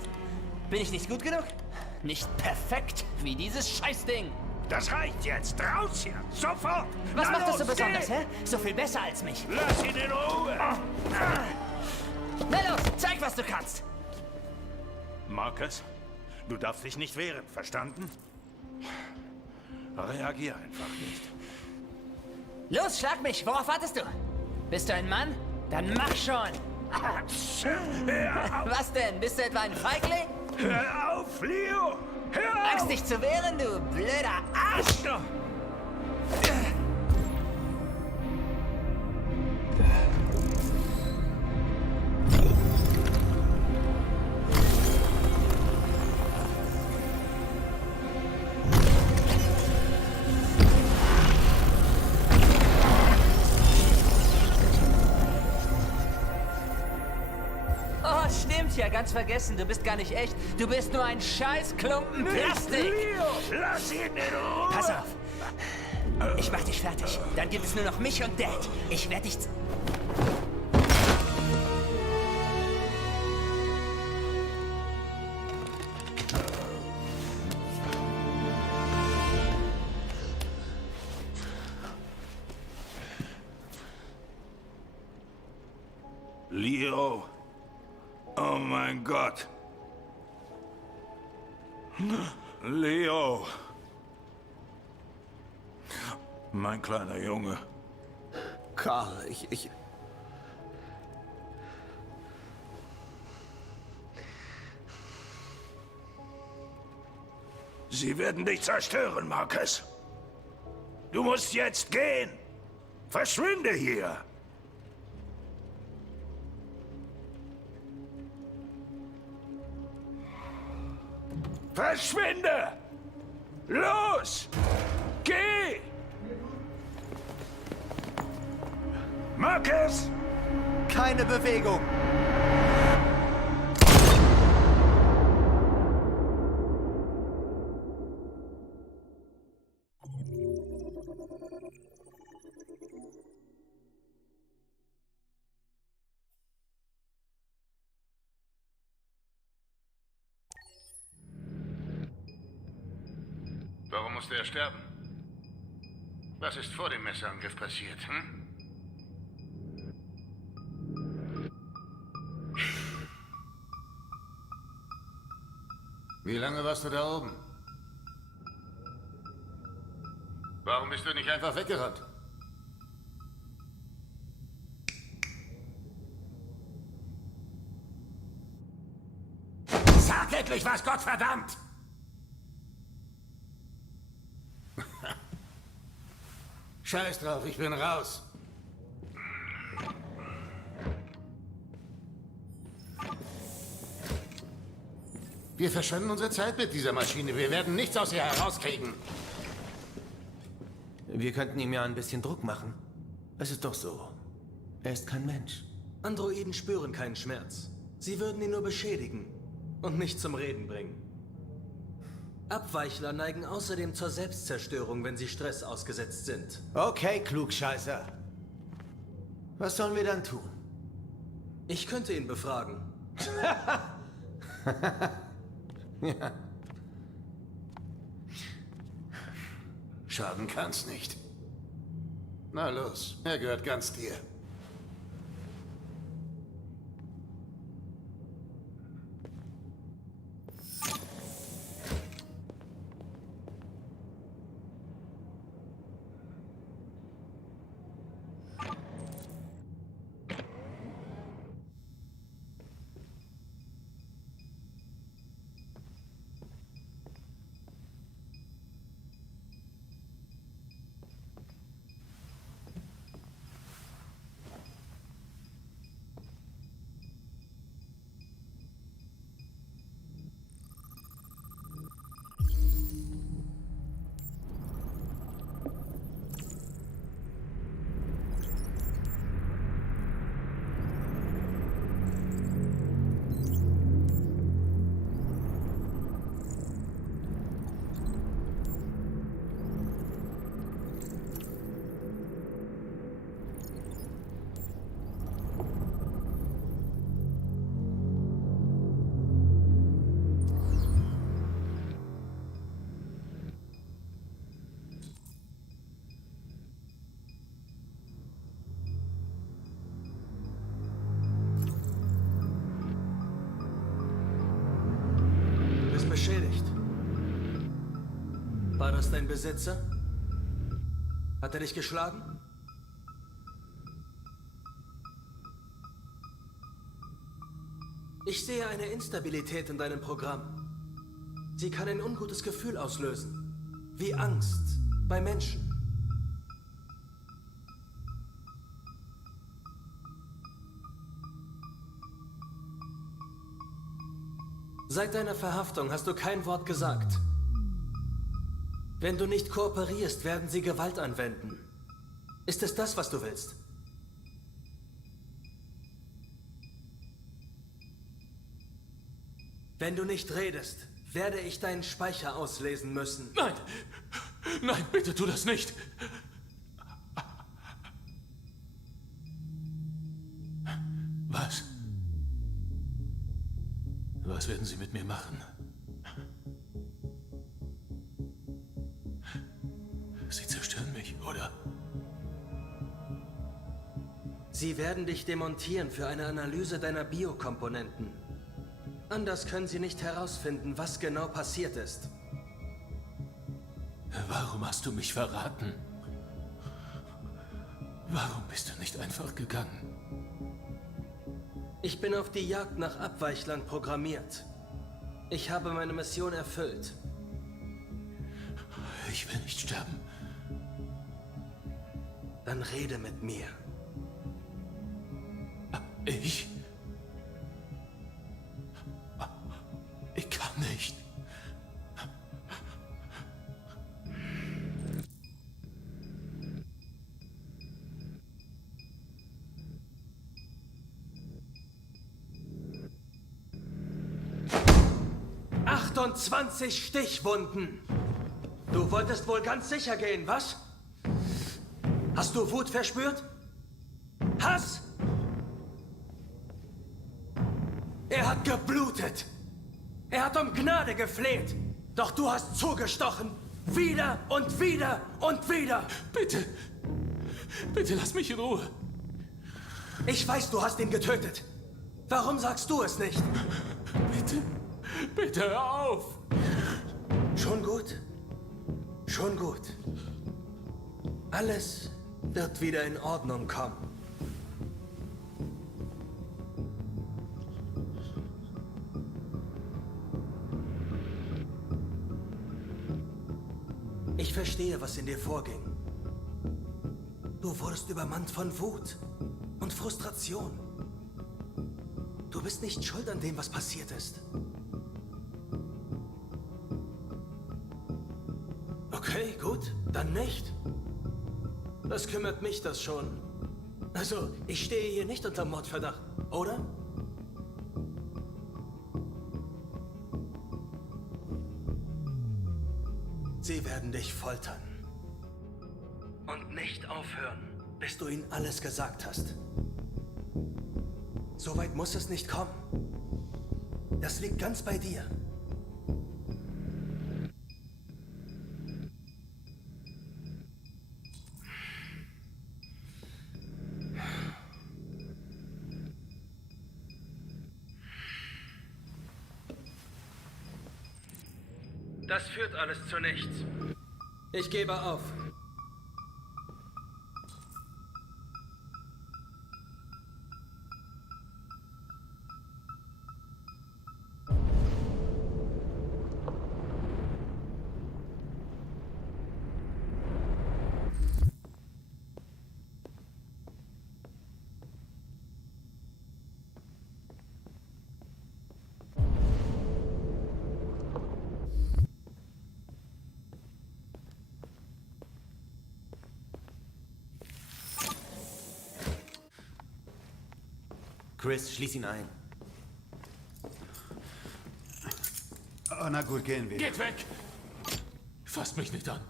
Bin ich nicht gut genug? Nicht perfekt wie dieses Scheißding. Das reicht jetzt. Raus hier. Sofort. Was Na macht das so los, besonders, geh! hä? So viel besser als mich. Lass ihn in Ruhe. Na los, zeig, was du kannst. Marcus, du darfst dich nicht wehren, verstanden? Reagier einfach nicht. Los, schlag mich. Worauf wartest du? Bist du ein Mann? Dann mach schon. Was denn? Bist du etwa ein Feigling? Hör auf, Leo! Hör auf! Angst, dich zu wehren, du blöder Arsch! Oh, stimmt ja, ganz vergessen. Du bist gar nicht echt. Du bist nur ein Scheißklumpen Plastik. Leo, lass ihn in Ruhe! Pass auf. Ich mach dich fertig. Dann gibt es nur noch mich und Dad. Ich werde dich... Leo. Oh mein Gott. Leo. Mein kleiner Junge. Karl, ich... Sie werden dich zerstören, Marcus. Du musst jetzt gehen. Verschwinde hier. Verschwinde! Los! Geh! Marcus! Keine Bewegung! Warum musste er sterben? Was ist vor dem Messerangriff passiert, hm? Wie lange warst du da oben? Warum bist du nicht einfach weggerannt? Sag endlich was, Gottverdammt! Scheiß drauf, ich bin raus. Wir verschwenden unsere Zeit mit dieser Maschine. Wir werden nichts aus ihr herauskriegen. Wir könnten ihm ja ein bisschen Druck machen. Es ist doch so. Er ist kein Mensch. Androiden spüren keinen Schmerz. Sie würden ihn nur beschädigen und nicht zum Reden bringen. Abweichler neigen außerdem zur Selbstzerstörung, wenn sie Stress ausgesetzt sind. Okay, Klugscheißer. Was sollen wir dann tun? Ich könnte ihn befragen. Ja. Schaden kann's nicht. Na los, er gehört ganz dir. beschädigt. War das dein Besitzer? Hat er dich geschlagen? Ich sehe eine Instabilität in deinem Programm. Sie kann ein ungutes Gefühl auslösen. Wie Angst bei Menschen. Seit deiner Verhaftung hast du kein Wort gesagt. Wenn du nicht kooperierst, werden sie Gewalt anwenden. Ist es das, was du willst? Wenn du nicht redest, werde ich deinen Speicher auslesen müssen. Nein! Nein, bitte tu das nicht! Was? Was werden Sie mit mir machen? Sie zerstören mich, oder? Sie werden dich demontieren für eine Analyse deiner Biokomponenten. Anders können sie nicht herausfinden, was genau passiert ist. Warum hast du mich verraten? Warum bist du nicht einfach gegangen? Ich bin auf die Jagd nach Abweichlern programmiert. Ich habe meine Mission erfüllt. Ich will nicht sterben. Dann rede mit mir. Ich? Ich kann nicht. »28 Stichwunden! Du wolltest wohl ganz sicher gehen, was? Hast du Wut verspürt? Hass? Er hat geblutet. Er hat um Gnade gefleht. Doch du hast zugestochen. Wieder und wieder und wieder. Bitte. Bitte lass mich in Ruhe. Ich weiß, du hast ihn getötet. Warum sagst du es nicht? Bitte. Bitte hör auf. Schon gut. Schon gut. Alles wird wieder in Ordnung kommen. Ich verstehe, was in dir vorging. Du wurdest übermannt von Wut und Frustration. Du bist nicht schuld an dem, was passiert ist. Okay, gut, dann nicht. Das kümmert mich das schon. Also, ich stehe hier nicht unter Mordverdacht, oder? Sie werden dich foltern. Und nicht aufhören, bis du ihnen alles gesagt hast. So weit muss es nicht kommen. Das liegt ganz bei dir. Das führt alles zu nichts. Ich gebe auf. Chris, schließ ihn ein. Oh, na gut, gehen wir. Geht weg! Fasst mich nicht an.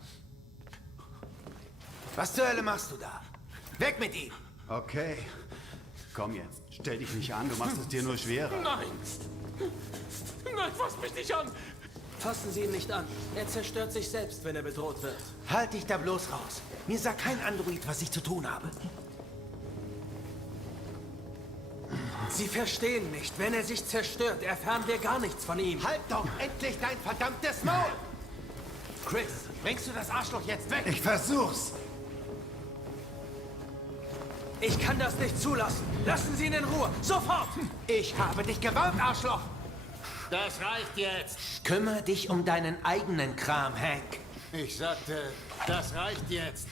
Was zur Hölle machst du da? Weg mit ihm! Okay. Komm jetzt, stell dich nicht an, du machst es dir nur schwerer. Nein! Nein, fasst mich nicht an! Fassen Sie ihn nicht an. Er zerstört sich selbst, wenn er bedroht wird. Halt dich da bloß raus. Mir sagt kein Android, was ich zu tun habe. Sie verstehen nicht. Wenn er sich zerstört, erfahren wir gar nichts von ihm. Halt doch endlich dein verdammtes Maul! Chris, bringst du das Arschloch jetzt weg? Ich versuch's. Ich kann das nicht zulassen. Lassen Sie ihn in Ruhe. Sofort! Ich habe dich gewarnt, Arschloch! Das reicht jetzt. Kümmere dich um deinen eigenen Kram, Hank. Ich sagte, das reicht jetzt.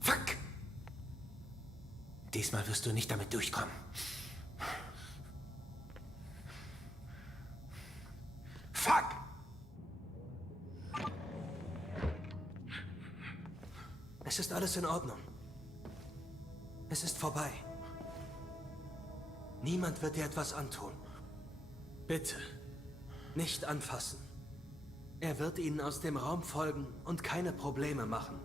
Fuck! Diesmal wirst du nicht damit durchkommen. Fuck! Es ist alles in Ordnung. Es ist vorbei. Niemand wird dir etwas antun. Bitte, nicht anfassen. Er wird Ihnen aus dem Raum folgen und keine Probleme machen.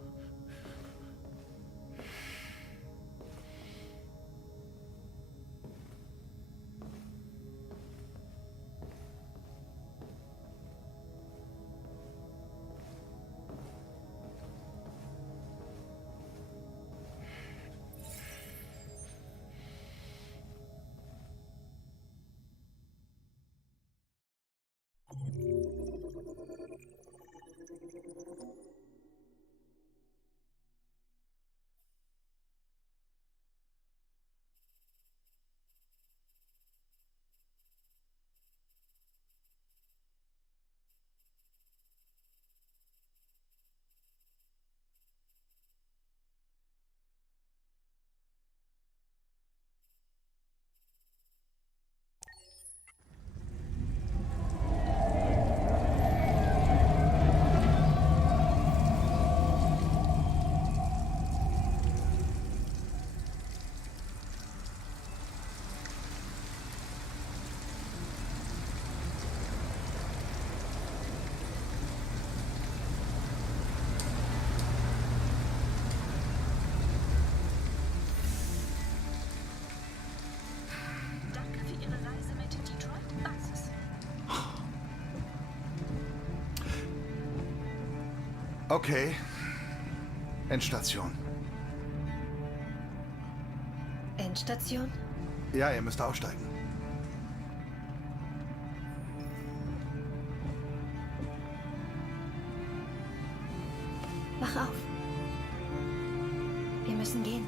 Okay. Endstation. Endstation? Ja, ihr müsst aussteigen. Wach auf. Wir müssen gehen.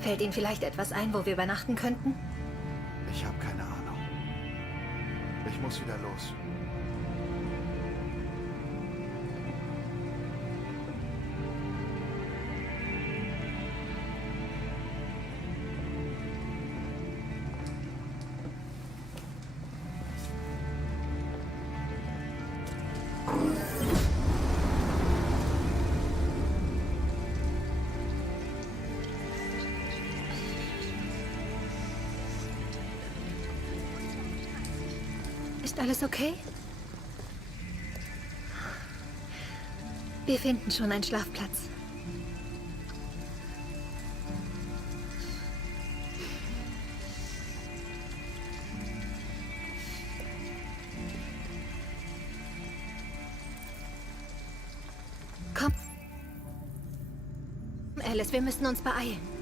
Fällt Ihnen vielleicht etwas ein, wo wir übernachten könnten? Ich habe keine Ahnung. Ich muss wieder los. Ist alles okay? Wir finden schon einen Schlafplatz. Komm. Alice, wir müssen uns beeilen.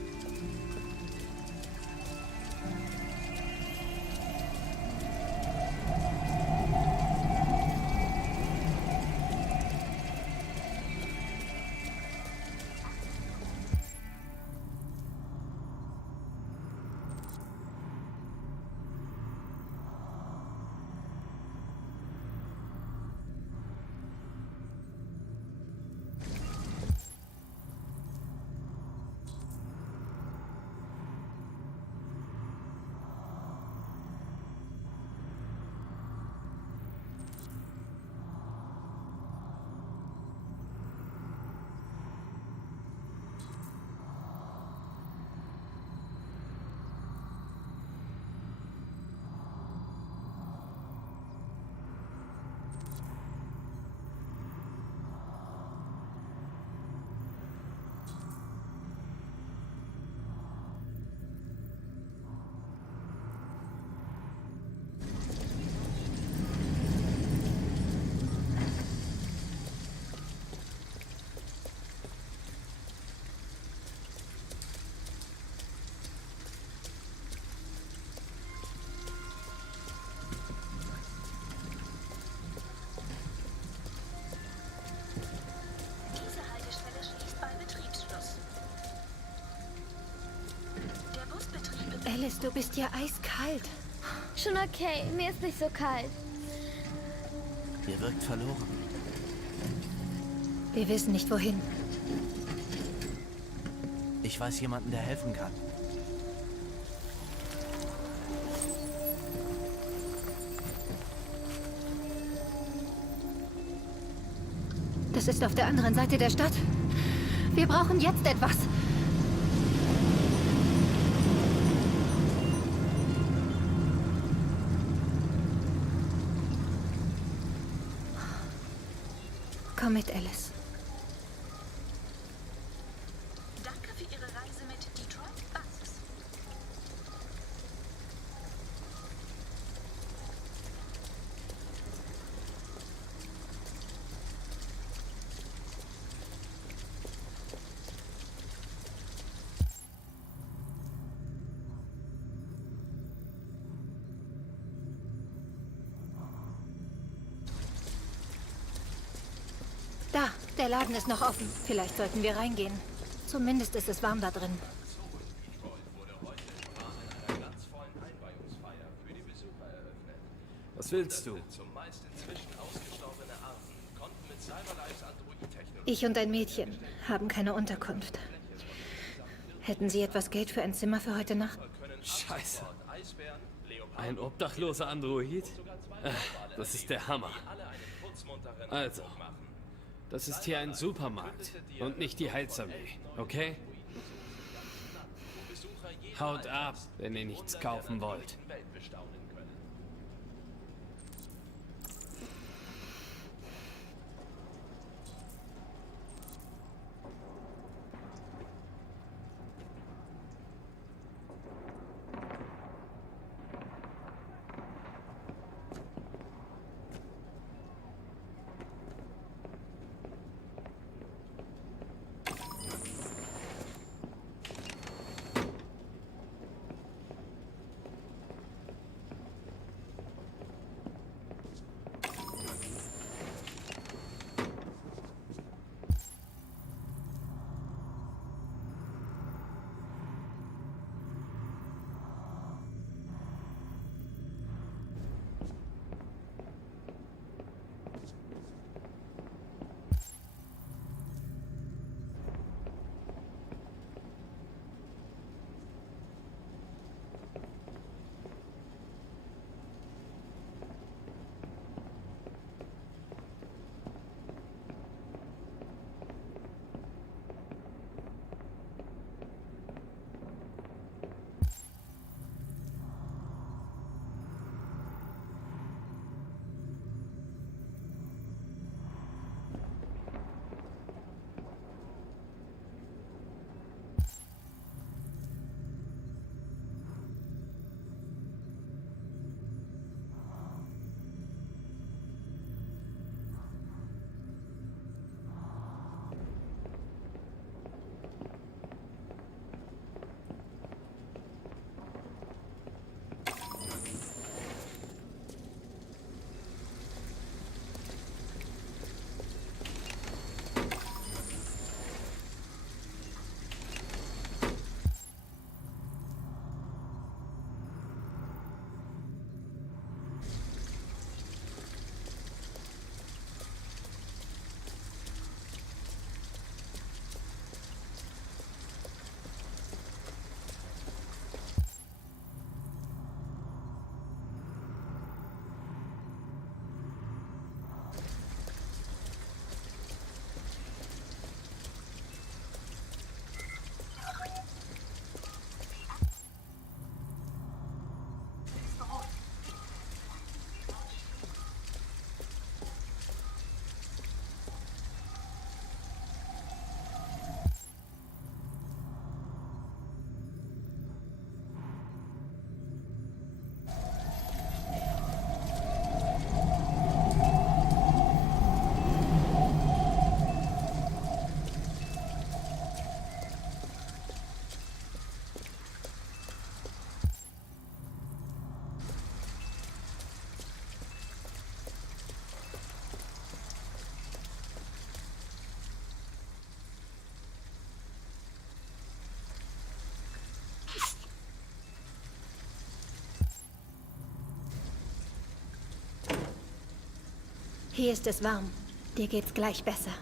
Alice, du bist ja eiskalt. Schon okay, mir ist nicht so kalt. Ihr wirkt verloren. Wir wissen nicht, wohin. Ich weiß jemanden, der helfen kann. Das ist auf der anderen Seite der Stadt. Wir brauchen jetzt etwas. Komm mit, Alice. Danke für Ihre Reise mit Detroit Buses. Da, der Laden ist noch offen. Vielleicht sollten wir reingehen. Zumindest ist es warm da drin. Was willst du? Ich und ein Mädchen haben keine Unterkunft. Hätten Sie etwas Geld für ein Zimmer für heute Nacht? Scheiße. Ein obdachloser Android? Das ist der Hammer. Also, das ist hier ein Supermarkt und nicht die Heilsarmee, okay? Haut ab, wenn ihr nichts kaufen wollt. Hier ist es warm. Dir geht's gleich besser.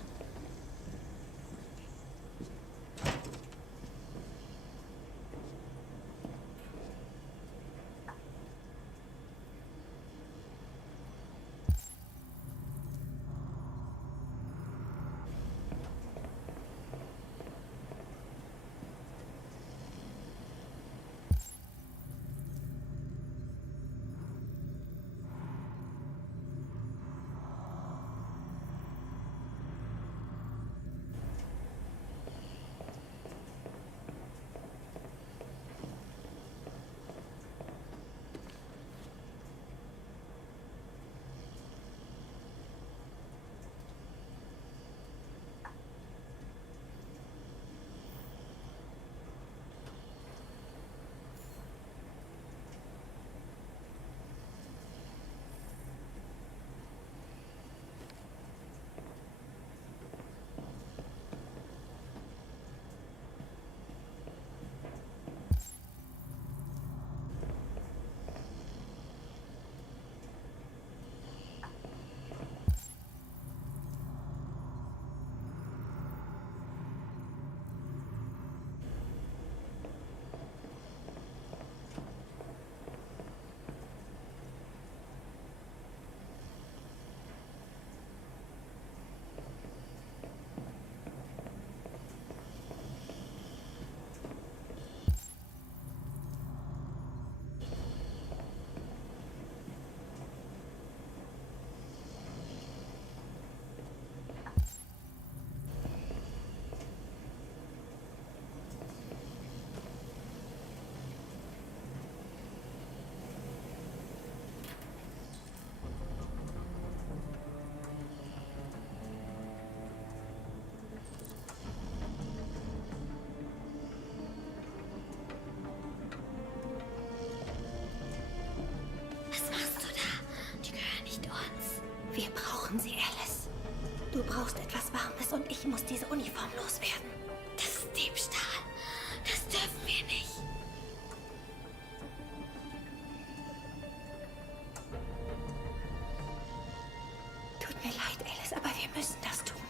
Wir brauchen sie, Alice. Du brauchst etwas Warmes und ich muss diese Uniform loswerden. Das ist Diebstahl. Das dürfen wir nicht. Tut mir leid, Alice, aber wir müssen das tun.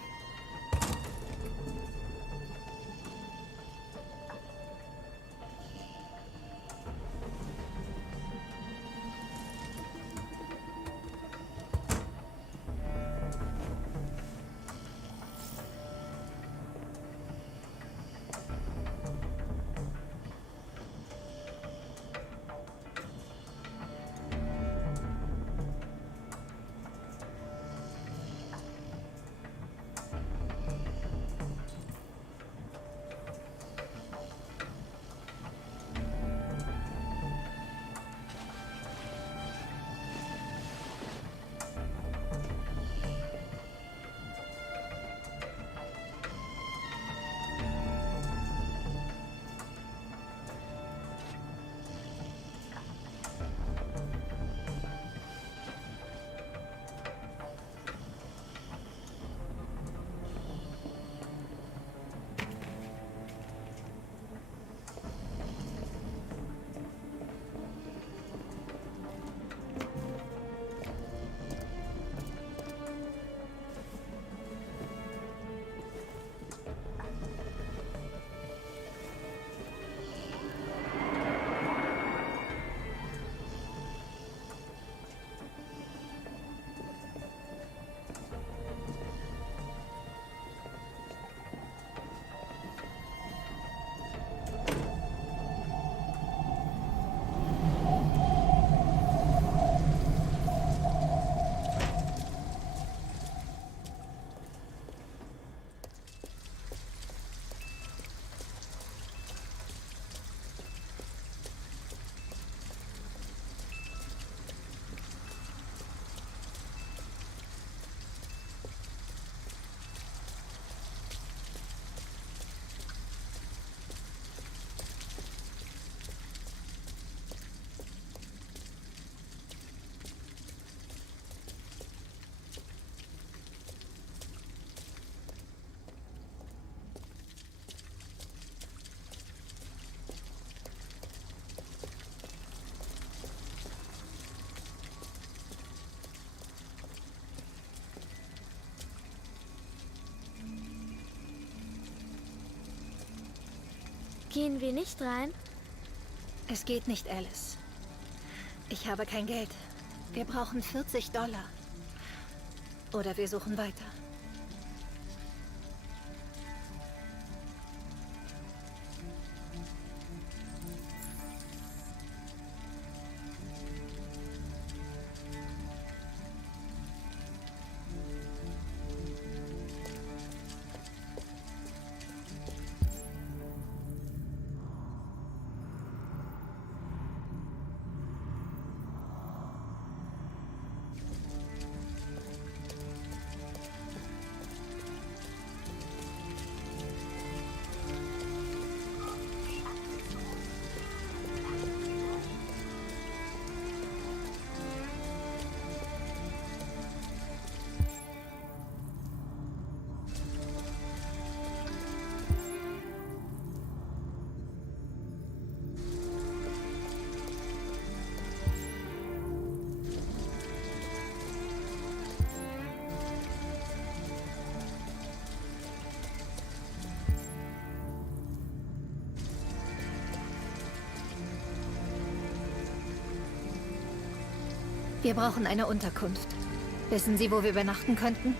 Gehen wir nicht rein? Es geht nicht, Alice. Ich habe kein Geld. Wir brauchen $40. Oder wir suchen weiter. Wir brauchen eine Unterkunft. Wissen Sie, wo wir übernachten könnten?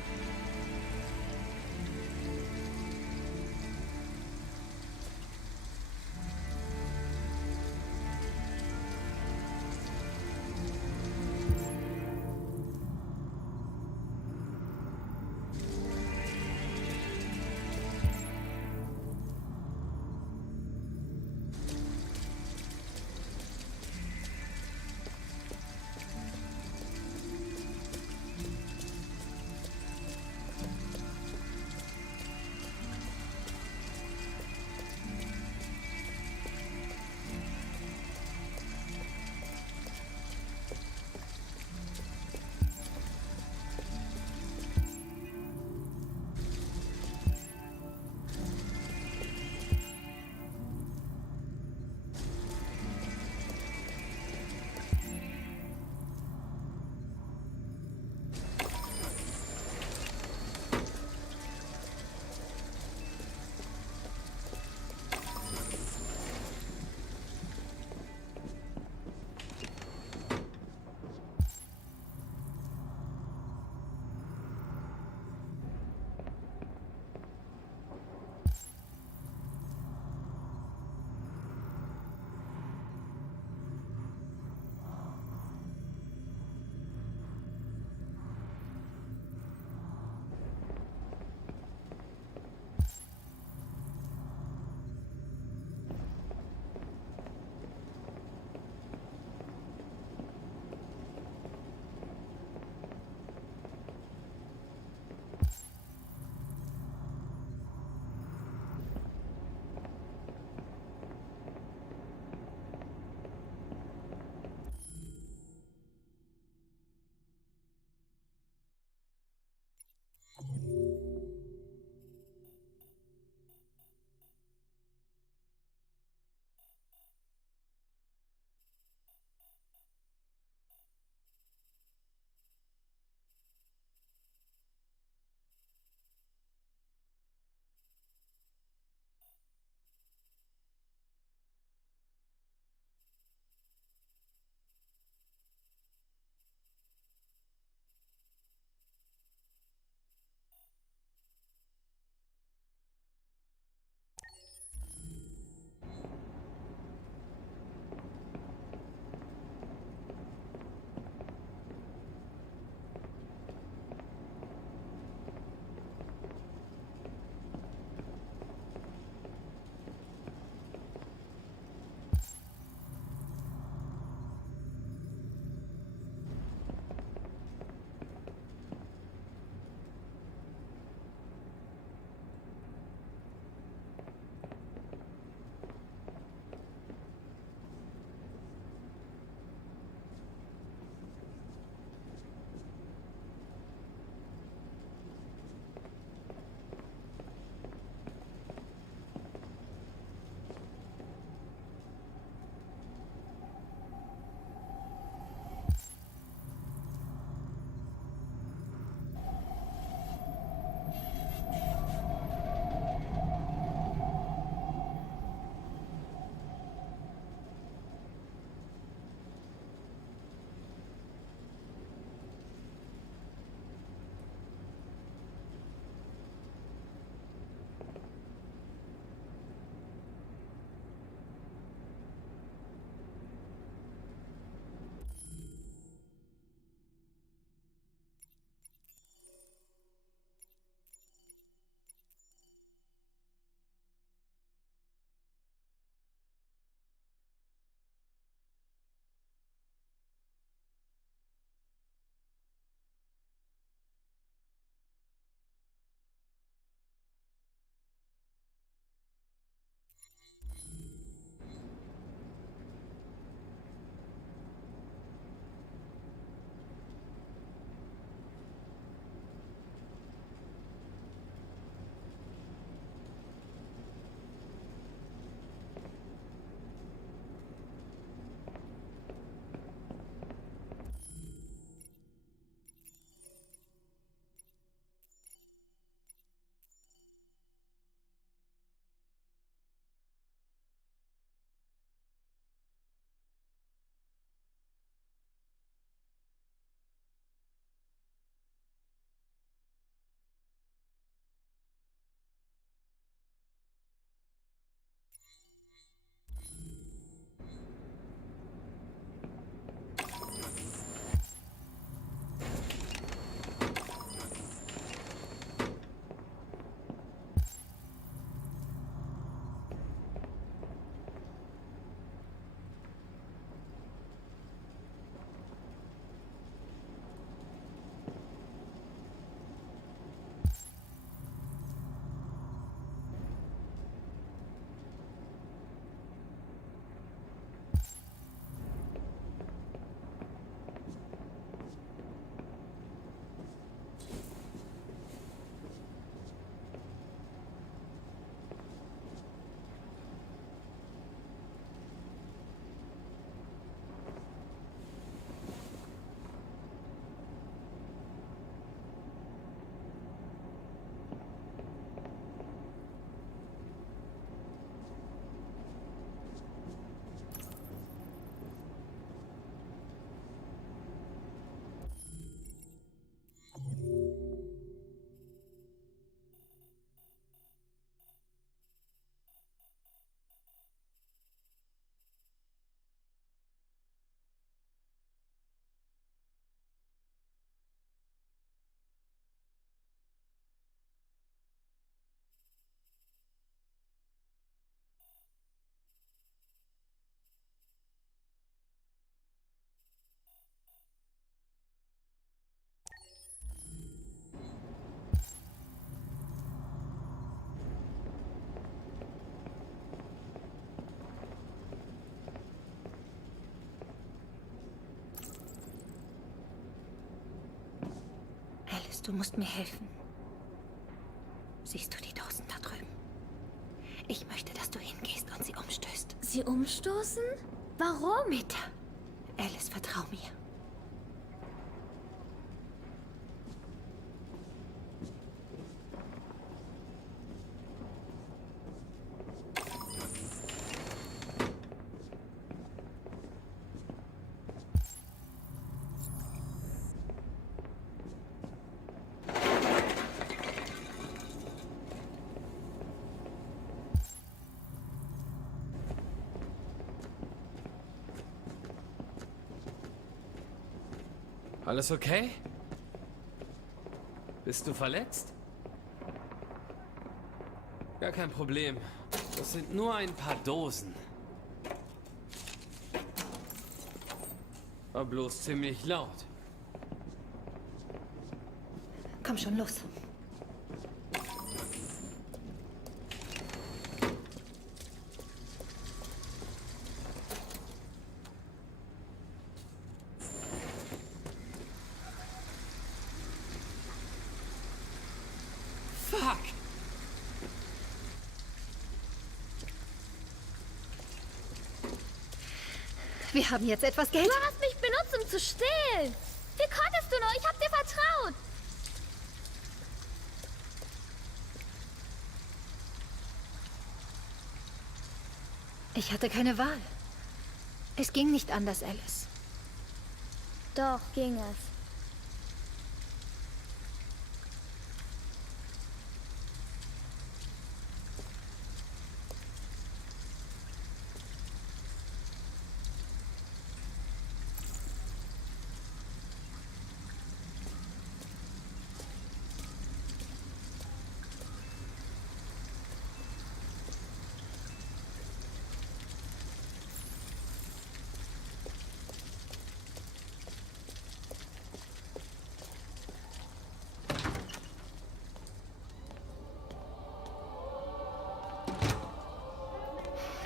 du musst mir helfen. Siehst du die Dosen da drüben? Ich möchte, dass du hingehst und sie umstößt. Sie umstoßen? Warum? Bitte. Alice, vertrau mir. Alles okay? Bist du verletzt? Gar kein Problem. Das sind nur ein paar Dosen. War bloß ziemlich laut. Komm schon, los. Fuck! Wir haben jetzt etwas Geld. Du hast mich benutzt, um zu stehlen. Wie konntest du nur? Ich hab dir vertraut. Ich hatte keine Wahl. Es ging nicht anders, Alice. Doch, ging es.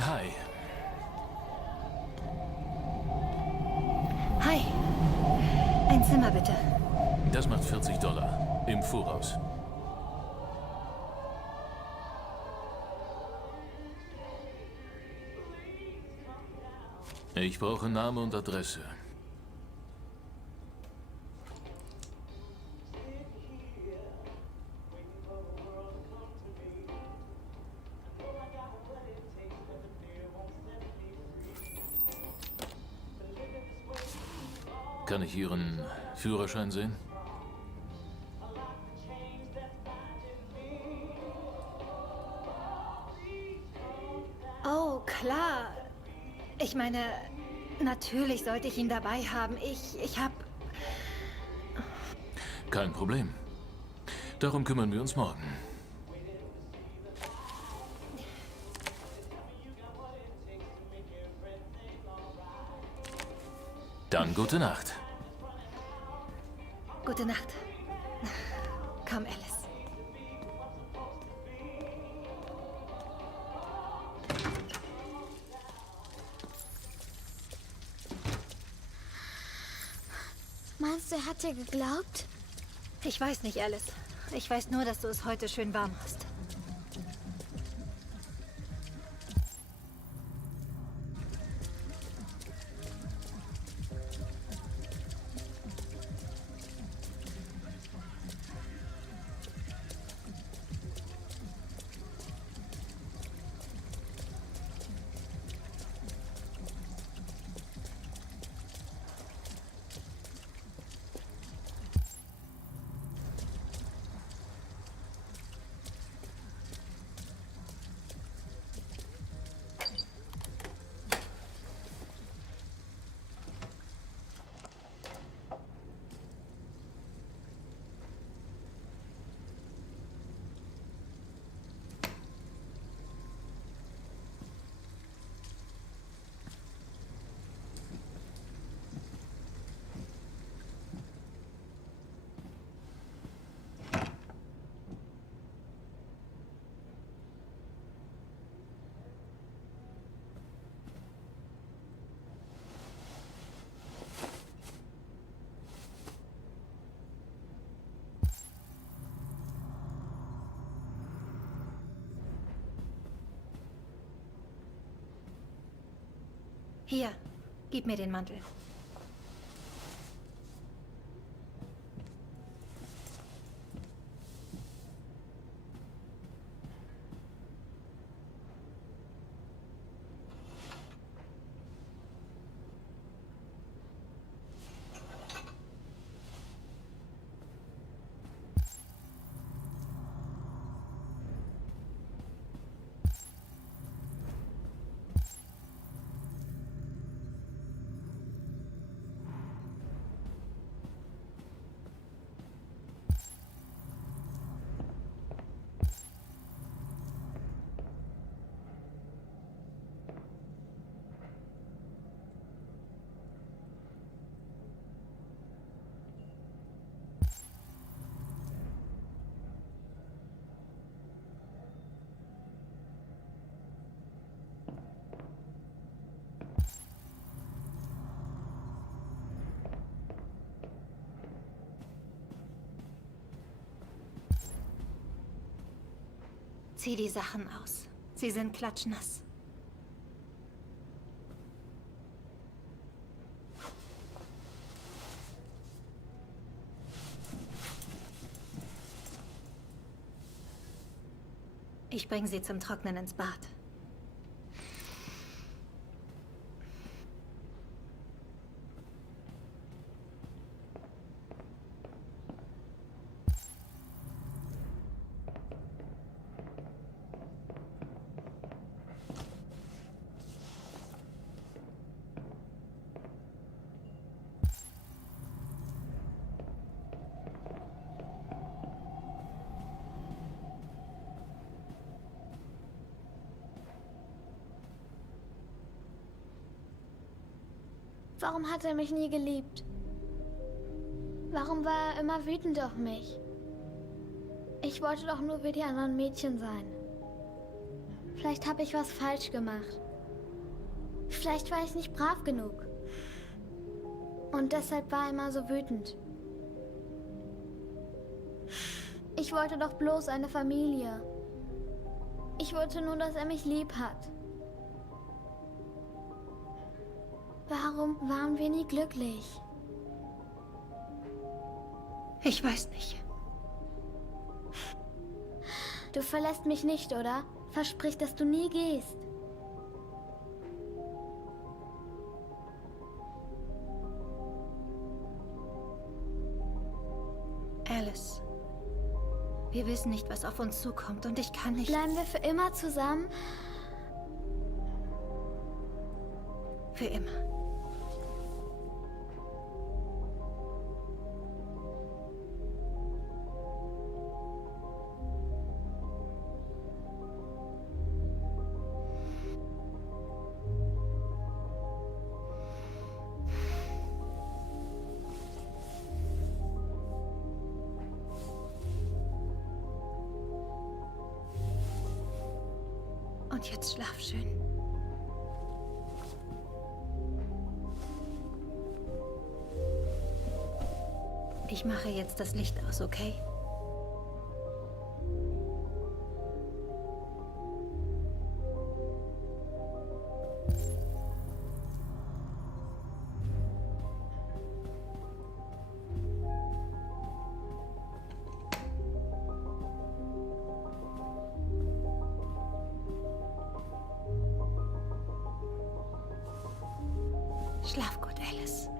Hi. Hi. Ein Zimmer, bitte. Das macht $40 im Voraus. Ich brauche Name und Adresse. Kann ich Ihren Führerschein sehen? Oh, klar. Ich meine, natürlich sollte ich ihn dabei haben. Ich hab... Kein Problem. Darum kümmern wir uns morgen. Dann gute Nacht. Gute Nacht. Komm, Alice. Meinst du, er hat dir geglaubt? Ich weiß nicht, Alice. Ich weiß nur, dass du es heute schön warm hast. Hier, gib mir den Mantel. Zieh die Sachen aus. Sie sind klatschnass. Ich bringe sie zum Trocknen ins Bad. Warum hat er mich nie geliebt? Warum war er immer wütend auf mich? Ich wollte doch nur wie die anderen Mädchen sein. Vielleicht habe ich was falsch gemacht. Vielleicht war ich nicht brav genug. Und deshalb war er immer so wütend. Ich wollte doch bloß eine Familie. Ich wollte nur, dass er mich lieb hat. Warum waren wir nie glücklich? Ich weiß nicht. Du verlässt mich nicht, oder? Versprich, dass du nie gehst. Alice, wir wissen nicht, was auf uns zukommt und ich kann nicht... Bleiben wir für immer zusammen? Für immer. Und jetzt schlaf schön. Ich mache jetzt das Licht aus, okay? Schlaf gut, Alice.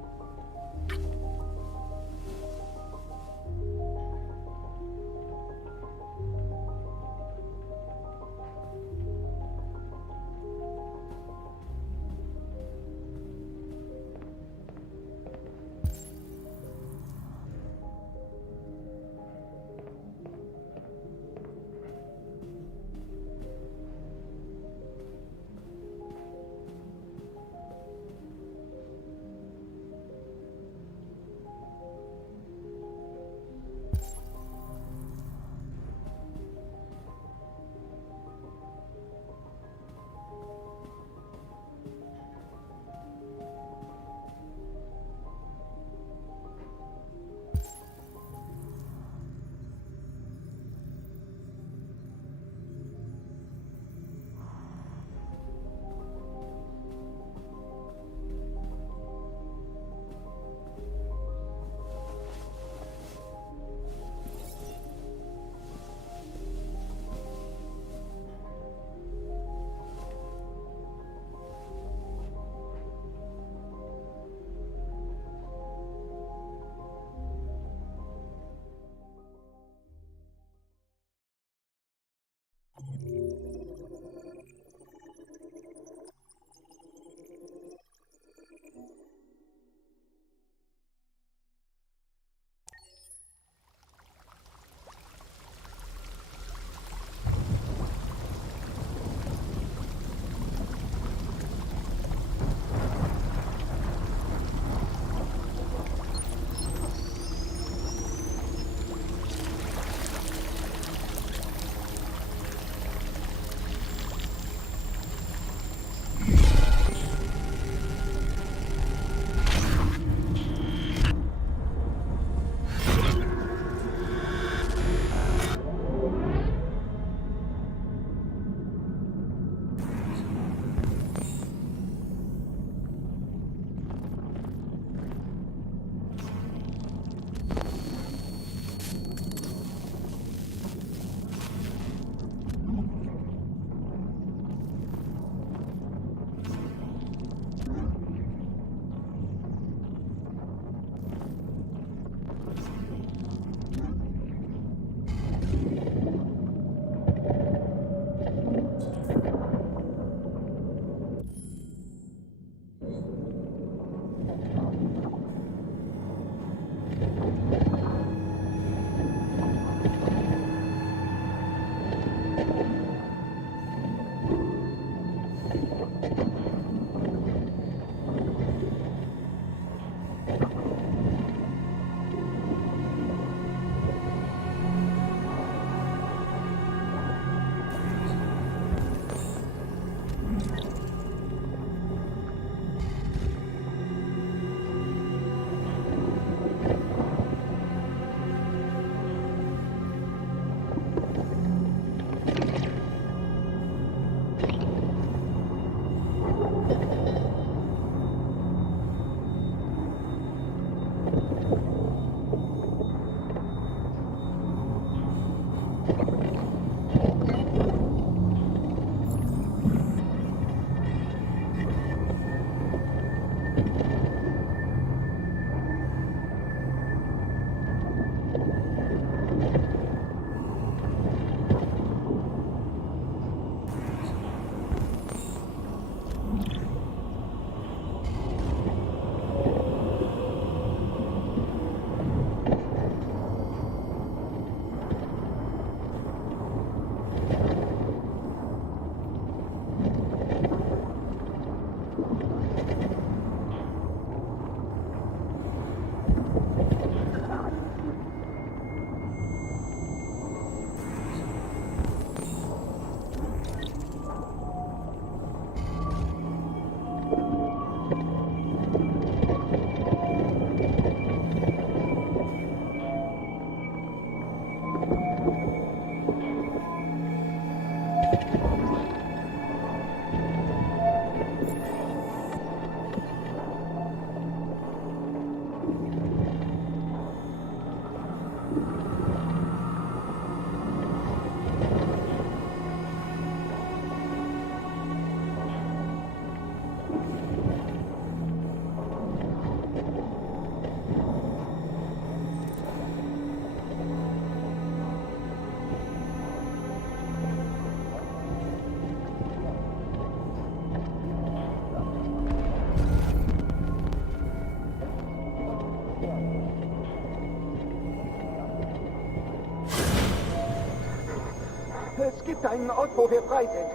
gibt einen Ort, wo wir frei sind.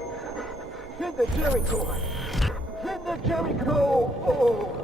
Finde Jericho! Finde Jericho! Oh!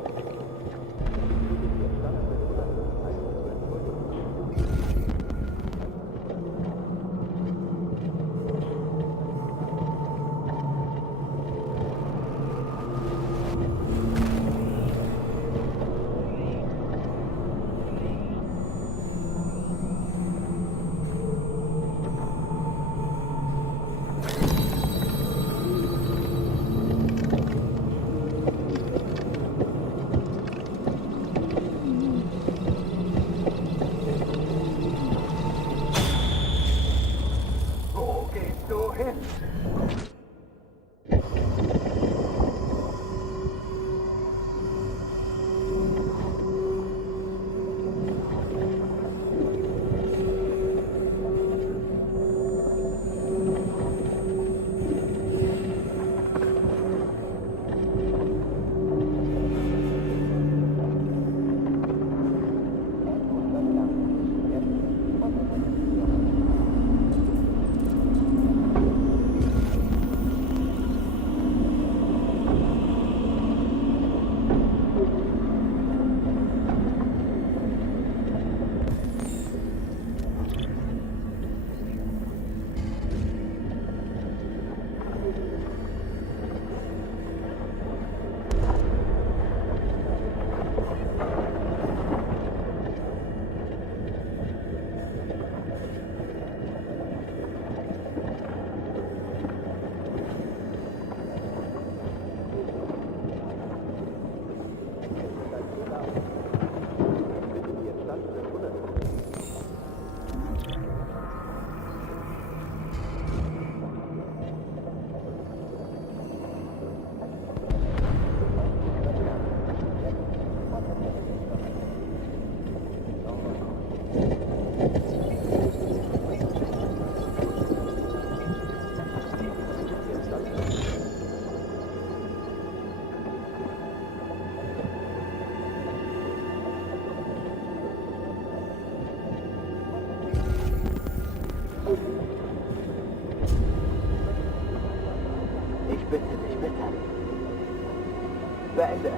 Beende es.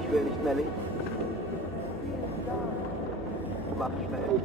Ich will nicht mehr leben. Mach schnell.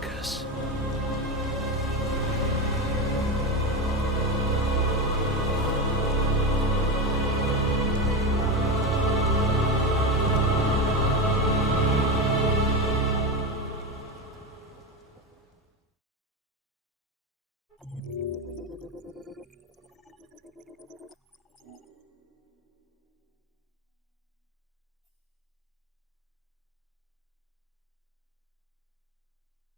Marcus.